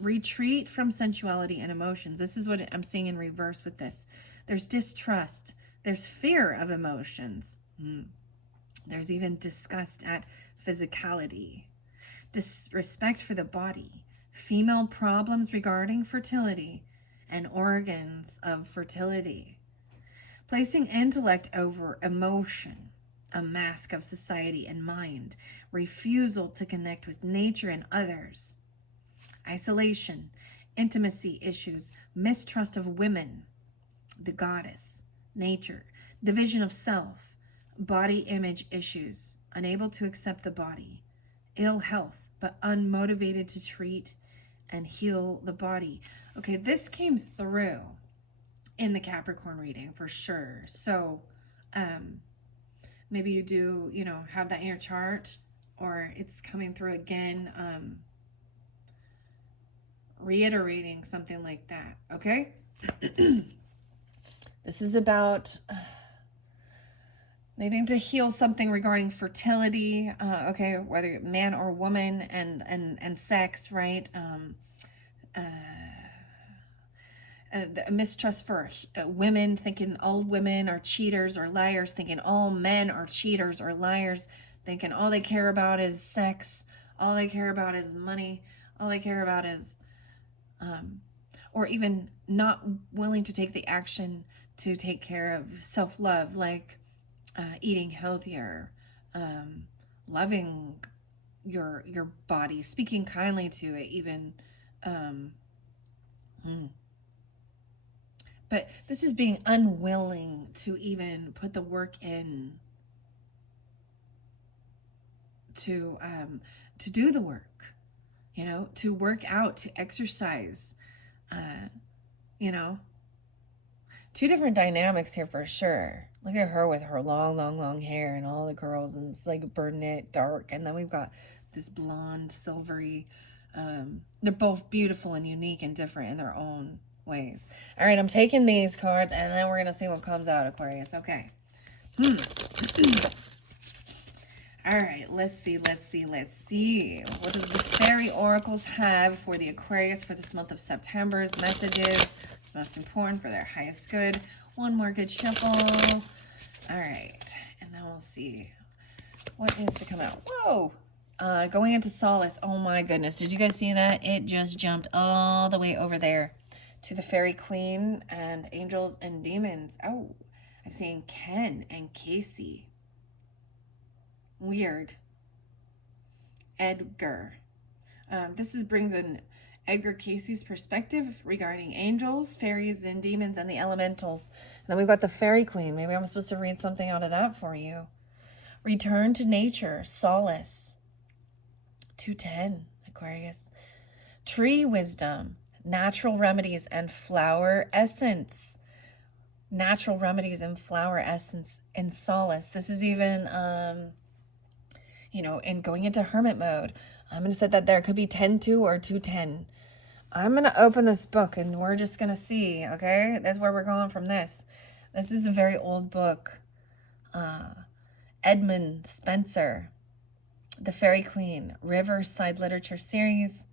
Retreat from sensuality and emotions. This is what I'm seeing in reverse with this. There's distrust. There's fear of emotions. There's even disgust at physicality. Disrespect for the body. Female problems regarding fertility and organs of fertility. Placing intellect over emotion. A mask of society and mind. Refusal to connect with nature and others. Isolation, intimacy issues, mistrust of women, the goddess, nature, division of self, body image issues, unable to accept the body, ill health, but unmotivated to treat and heal the body. Okay, this came through in the Capricorn reading for sure. So maybe you do, have that in your chart, or it's coming through again, reiterating something like that, okay? This is about needing to heal something regarding fertility, okay, whether man or woman, and sex, right? The mistrust for women, thinking all women are cheaters or liars, thinking all men are cheaters or liars, thinking all they care about is sex, all they care about is money, all they care about is or even not willing to take the action to take care of self-love, like eating healthier, loving your body, speaking kindly to it, even. But this is being unwilling to even put the work in to do the work, to work out, to exercise. Two different dynamics here for sure. Look at her with her long hair and all the curls, and it's like brunette dark, and then we've got this blonde silvery. They're both beautiful and unique and different in their own ways. All right, I'm taking these cards, and then we're gonna see what comes out, Aquarius. Okay. All right, let's see. What does the fairy oracles have for the Aquarius for this month of September's messages? It's most important for their highest good. One more good shuffle. All right, and then we'll see what needs to come out. Whoa! Going into solace. Oh my goodness, did you guys see that? It just jumped all the way over there to the fairy queen and angels and demons. Oh, I'm seeing Ken and Casey. Weird. Edgar. This brings in Edgar Casey's perspective regarding angels, fairies, and demons, and the elementals. And then we've got the fairy queen. Maybe I'm supposed to read something out of that for you. Return to nature, solace. 210, Aquarius. Tree wisdom, natural remedies, and flower essence. Natural remedies and flower essence and solace. This is even and going into hermit mode. I'm going to say that there could be 10-2 or 210. I'm going to open this book and we're just going to see, okay? That's where we're going from this. This is a very old book. Edmund Spencer, The Fairy Queen, Riverside Literature Series,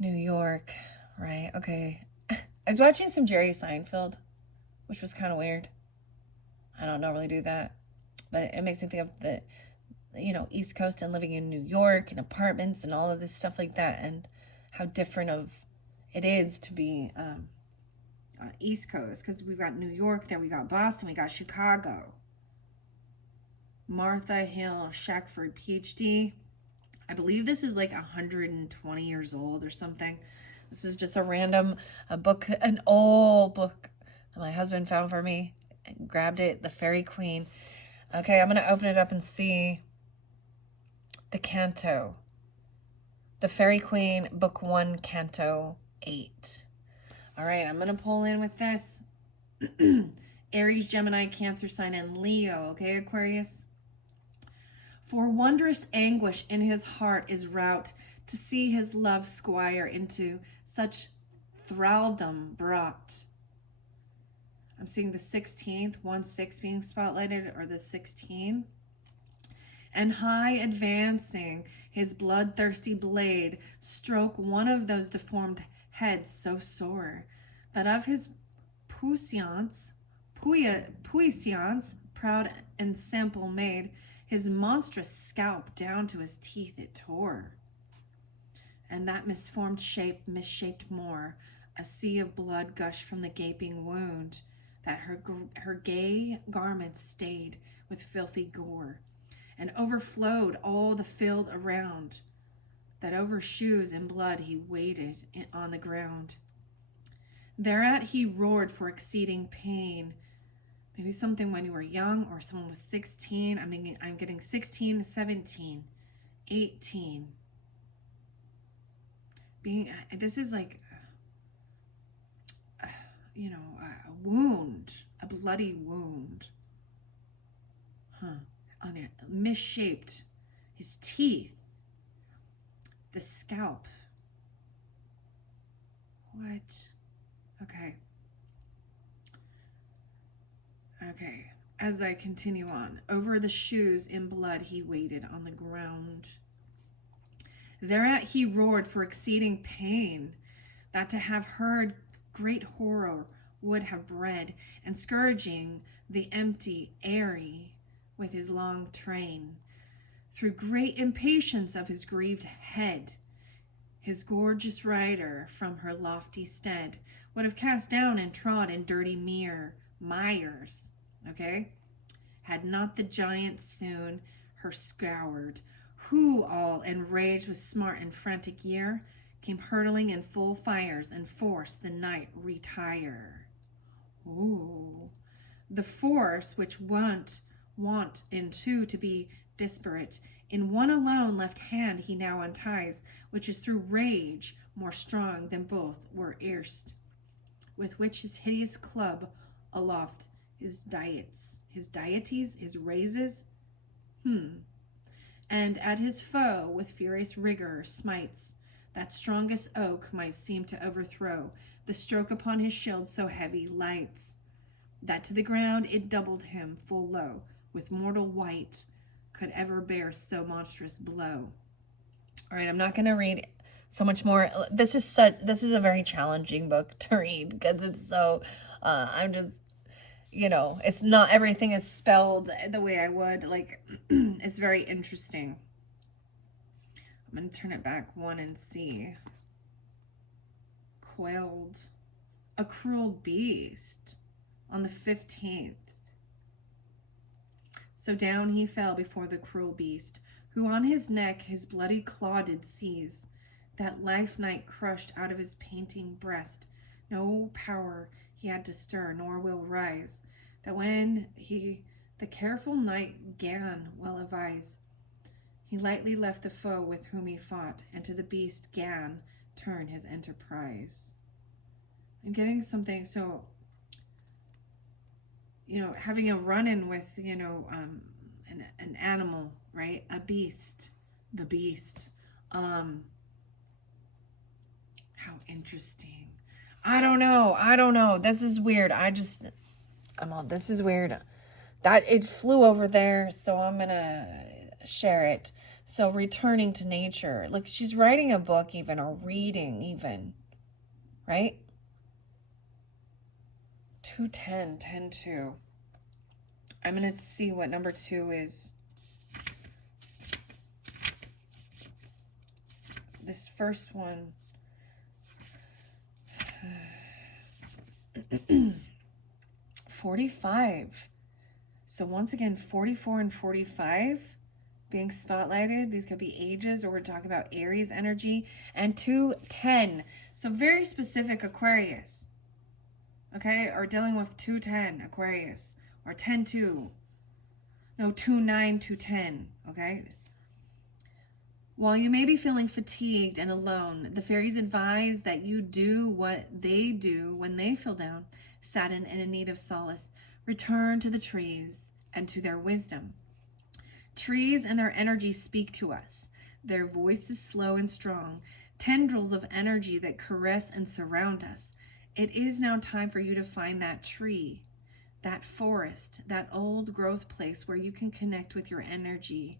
New York, right? Okay. I was watching some Jerry Seinfeld, which was kind of weird. I don't normally do that, but it makes me think of the East Coast and living in New York and apartments and all of this stuff like that, and how different of it is to be East Coast, because we've got New York, then we got Boston, we got Chicago. Martha Hill Shackford, PhD. I believe this is like 120 years old or something. This was just a book, an old book that my husband found for me and grabbed it, The Fairy Queen. Okay, I'm going to open it up and see the canto. The Fairy Queen, Book 1, Canto 8. All right, I'm going to pull in with this. Aries, Gemini, Cancer sign, and Leo. Okay, Aquarius? For wondrous anguish in his heart is rout to see his love squire into such thraldom brought. I'm seeing the 16th, 1-6 being spotlighted, or the 16. And high advancing, his bloodthirsty blade stroke one of those deformed heads so sore, that of his puissance, proud and sample made, his monstrous scalp down to his teeth it tore. And that misformed shape misshaped more, a sea of blood gushed from the gaping wound, that her gay garments stained with filthy gore, and overflowed all the field around, that over shoes in blood he waded on the ground. Thereat he roared for exceeding pain. Maybe something when you were young, or someone was 16. I'm getting 16, 17, 18. This is like, a wound, a bloody wound. On it, misshaped, his teeth, the scalp. What? Okay. As I continue on, over the shoes in blood he waded on the ground. Thereat he roared for exceeding pain, that to have heard great horror would have bred, and scourging the empty airy with his long train, through great impatience of his grieved head, his gorgeous rider from her lofty stead would have cast down and trod in dirty mires, had not the giant soon her scoured, who all enraged with smart and frantic year, came hurtling in full fires and forced the knight retire. Ooh, the force which want in two to be disparate, in one alone left hand he now unties, which is through rage more strong than both were erst, with which his hideous club aloft his deities, his raises, and at his foe with furious rigor smites, that strongest oak might seem to overthrow, the stroke upon his shield so heavy lights, that to the ground it doubled him full low, with mortal wight could ever bear so monstrous blow. All right, I'm not going to read so much more. This is a very challenging book to read, because it's so, I'm just, it's not everything is spelled the way I would. Like, it's very interesting. I'm going to turn it back one and see. Quailed, a cruel beast, on the 15th. So down he fell before the cruel beast, who on his neck his bloody claw did seize, that life night crushed out of his panting breast. No power he had to stir, nor will rise, that when the careful knight gan well avise, he lightly left the foe with whom he fought, and to the beast gan turn his enterprise. I'm getting something, so, having a run-in with, an animal, right? A beast, the beast. How interesting. I don't know. This is weird. This is weird. That it flew over there, so I'm gonna share it. So returning to nature. Like, she's writing a book even, or reading even, right? 210, 10-2. I'm going to see what number 2 is. This first one. 45. So once again, 44 and 45 being spotlighted. These could be ages, or we're talking about Aries energy. And 210. So very specific Aquarius. Okay? Or dealing with 210 Aquarius. Or 10-2. No, 2-9, 2-10. Okay? While you may be feeling fatigued and alone, the fairies advise that you do what they do when they feel down, saddened, and in need of solace. Return to the trees and to their wisdom. Trees and their energy speak to us. Their voice is slow and strong, tendrils of energy that caress and surround us. It is now time for you to find that tree that forest, that old growth place where you can connect with your energy,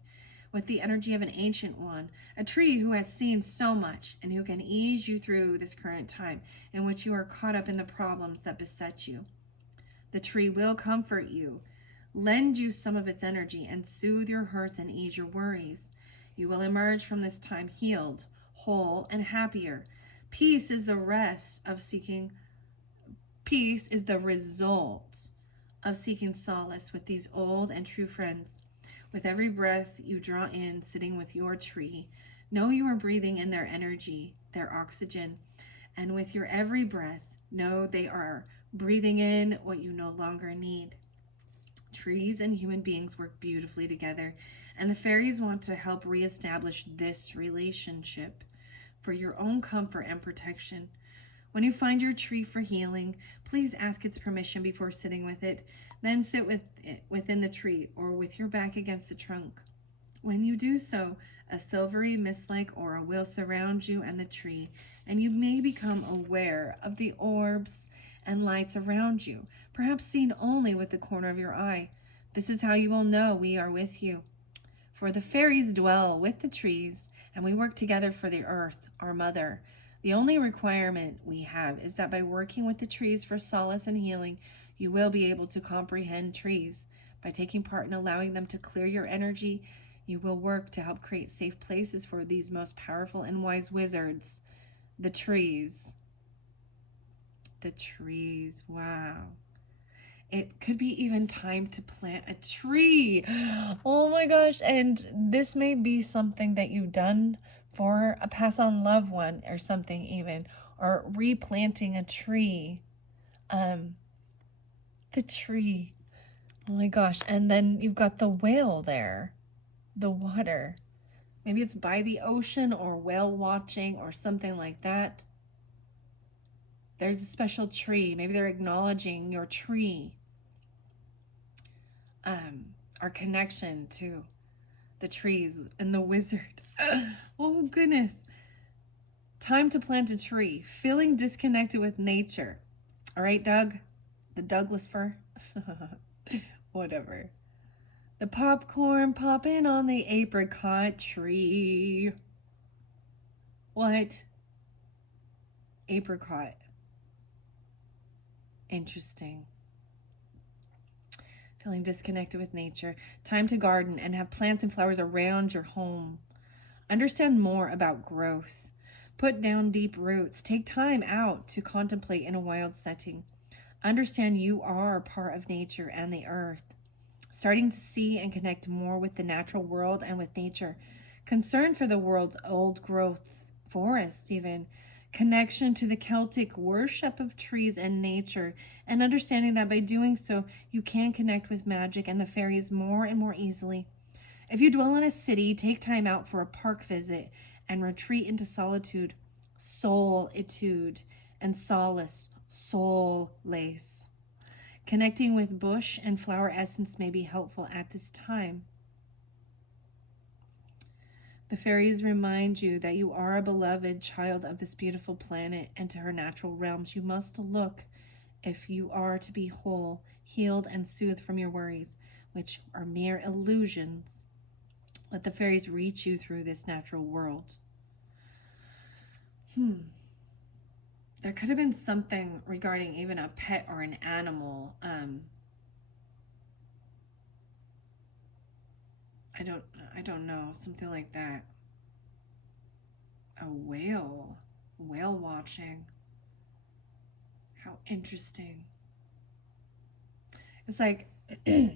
with the energy of an ancient one, a tree who has seen so much and who can ease you through this current time in which you are caught up in the problems that beset you. The tree will comfort you, lend you some of its energy, and soothe your hurts and ease your worries. You will emerge from this time healed, whole, and happier. Peace is the result of seeking solace with these old and true friends. With every breath you draw in, sitting with your tree, know you are breathing in their energy, their oxygen. And with your every breath, know they are breathing in what you no longer need. Trees and human beings work beautifully together, and the fairies want to help reestablish this relationship for your own comfort and protection. When you find your tree for healing, please ask its permission before sitting with it. Then sit with it within the tree or with your back against the trunk. When you do so, a silvery mist-like aura will surround you and the tree, and you may become aware of the orbs and lights around you, perhaps seen only with the corner of your eye. This is how you will know we are with you. For the fairies dwell with the trees, and we work together for the earth, our mother. The only requirement we have is that by working with the trees for solace and healing, you will be able to comprehend trees. By taking part in allowing them to clear your energy, you will work to help create safe places for these most powerful and wise wizards, the trees. The trees, wow. It could be even time to plant a tree. Oh my gosh. And this may be something that you've done for a pass on loved one or something even, or replanting a tree. The tree. Oh my gosh. And then you've got the whale there, the water. Maybe it's by the ocean or whale watching or something like that. There's a special tree. Maybe they're acknowledging your tree. Our connection to the trees and the wizard. Oh, goodness. Time to plant a tree. Feeling disconnected with nature. All right, Doug? The Douglas fir? Whatever. The popcorn popping on the apricot tree. What? Apricot. Interesting. Feeling disconnected with nature. Time to garden and have plants and flowers around your home. Understand more about growth. Put down deep roots. Take time out to contemplate in a wild setting. Understand you are part of nature and the earth. Starting to see and connect more with the natural world and with nature. Concern for the world's old growth forests even. Connection to the Celtic worship of trees and nature, and understanding that by doing so, you can connect with magic and the fairies more and more easily. If you dwell in a city, take time out for a park visit and retreat into solitude, solitude, and solace, soul lace. Connecting with bush and flower essence may be helpful at this time. The fairies remind you that you are a beloved child of this beautiful planet, and to her natural realms you must look if you are to be whole, healed, and soothed from your worries, which are mere illusions. Let the fairies reach you through this natural world. There could have been something regarding even a pet or an animal. I don't know, something like that. A whale watching. How interesting. It's like, I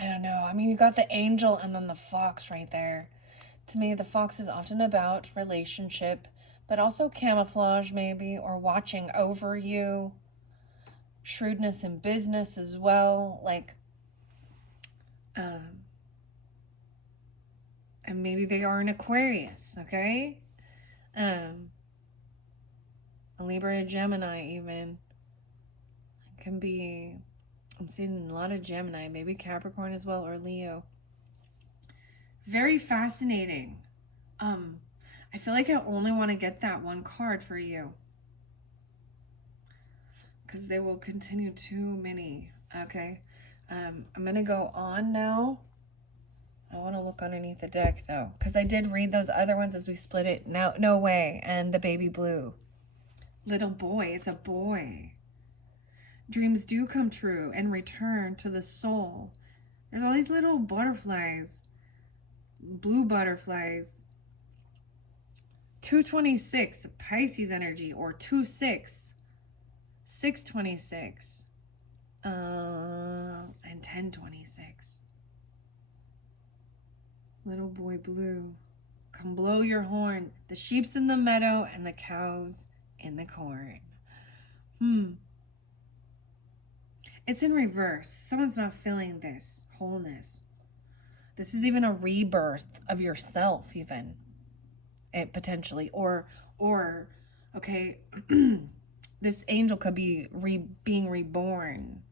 don't know. I mean, you got the angel and then the fox right there. To me, the fox is often about relationship, but also camouflage maybe, or watching over you. Shrewdness in business as well. Like, and maybe they are an Aquarius, okay? A Libra, a Gemini even. It can be, I'm seeing a lot of Gemini, maybe Capricorn as well, or Leo. Very fascinating. I feel like I only want to get that one card for you. because they will continue too many. Okay. I'm going to go on now. I want to look underneath the deck, though, because I did read those other ones as we split it. No way. And the baby blue. Little boy. It's a boy. Dreams do come true and return to the soul. There's all these little butterflies. Blue butterflies. 226, Pisces energy, or 26. 626. And 1026. Little boy blue, come blow your horn. The sheep's in the meadow and the cows in the corn. It's in reverse. Someone's not feeling this wholeness. This is even a rebirth of yourself, even. It potentially. Or okay, this angel could be being reborn.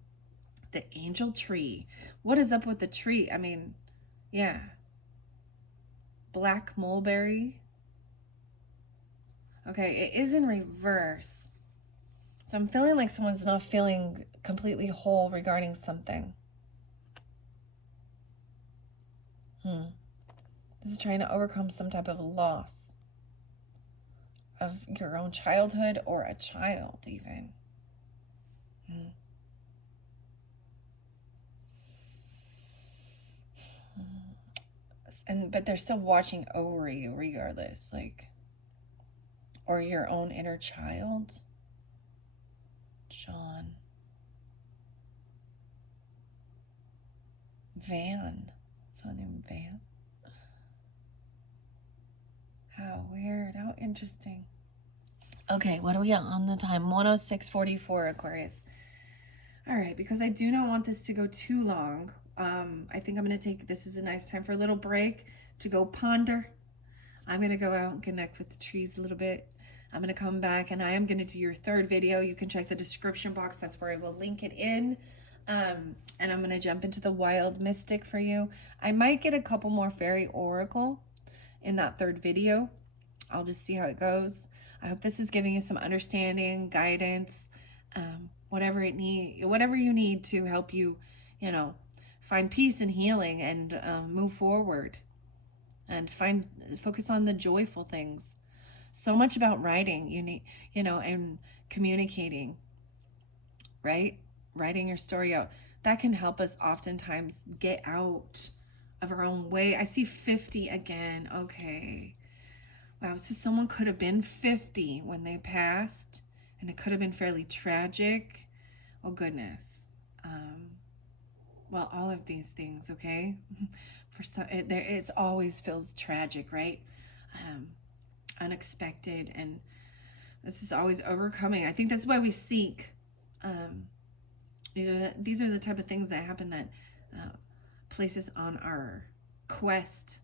The angel tree. What is up with the tree? I mean, yeah. Black mulberry. Okay, it is in reverse. So I'm feeling like someone's not feeling completely whole regarding something. This is trying to overcome some type of loss of your own childhood or a child even. But they're still watching over you regardless, like, or your own inner child. John. Van. Someone named Van. How weird. How interesting. Okay, what are we at on the time? 106:44, Aquarius. All right, because I do not want this to go too long. I think I'm going to take, this is a nice time for a little break to go ponder. I'm going to go out and connect with the trees a little bit. I'm going to come back and I am going to do your third video. You can check the description box. That's where I will link it in. And I'm going to jump into the wild mystic for you. I might get a couple more fairy oracle in that third video. I'll just see how it goes. I hope this is giving you some understanding, guidance, whatever you need to help you, find peace and healing and move forward and focus on the joyful things. So much about writing, and communicating, right? Writing your story out. That can help us oftentimes get out of our own way. I see 50 again. Okay. Wow, so someone could have been 50 when they passed, and it could have been fairly tragic. Oh, goodness. Well, all of these things, okay? For some, it always feels tragic, right? Unexpected, and this is always overcoming. I think that's why we seek. These are the type of things that happen that place us on our quest,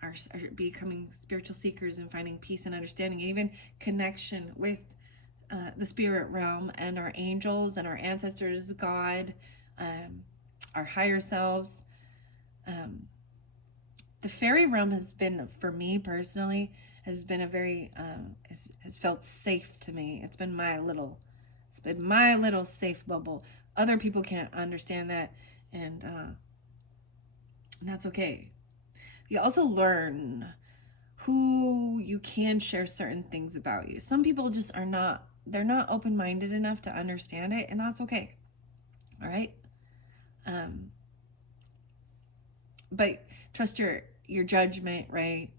our becoming spiritual seekers and finding peace and understanding, even connection with the spirit realm and our angels and our ancestors, God, our higher selves. The fairy realm has been, for me personally, has been a very has felt safe to me. It's been my little safe bubble. Other people can't understand that, and that's okay. You also learn who you can share certain things about you. Some people just they're not open-minded enough to understand it, and that's okay. All right. But trust your judgment, right?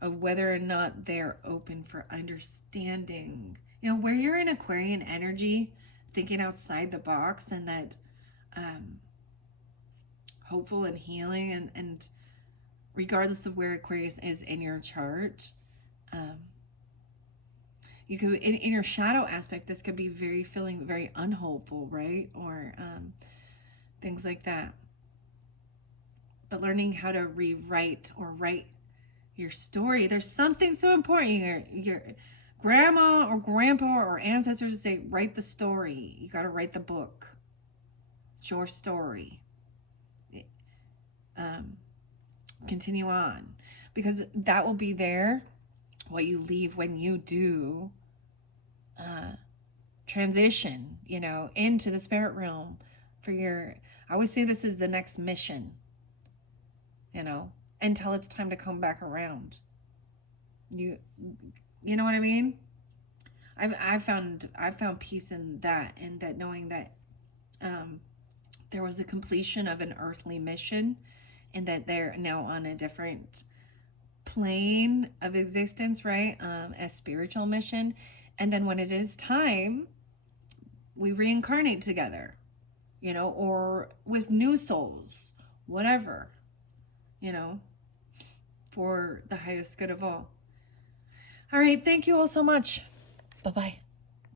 Of whether or not they're open for understanding. Where you're in Aquarian energy, thinking outside the box, and that hopeful and healing, and regardless of where Aquarius is in your chart, you could, in your shadow aspect, this could be feeling very unhopeful, right? Or things like that. But learning how to rewrite or write your story. There's something so important. Your grandma or grandpa or ancestors say, write the story. You got to write the book. It's your story. Continue on, because that will be there. What you leave when you do transition, you know, into the spirit realm for your, I always say this is the next mission, you know, until it's time to come back around. You you know what I mean? I've found peace in that, and that knowing that um there was a completion of an earthly mission, and that they're now on a different plane of existence, right? A spiritual mission. And then when it is time, we reincarnate together, you know, or with new souls, whatever, you know, for the highest good of all. All right. Thank you all so much. Bye bye.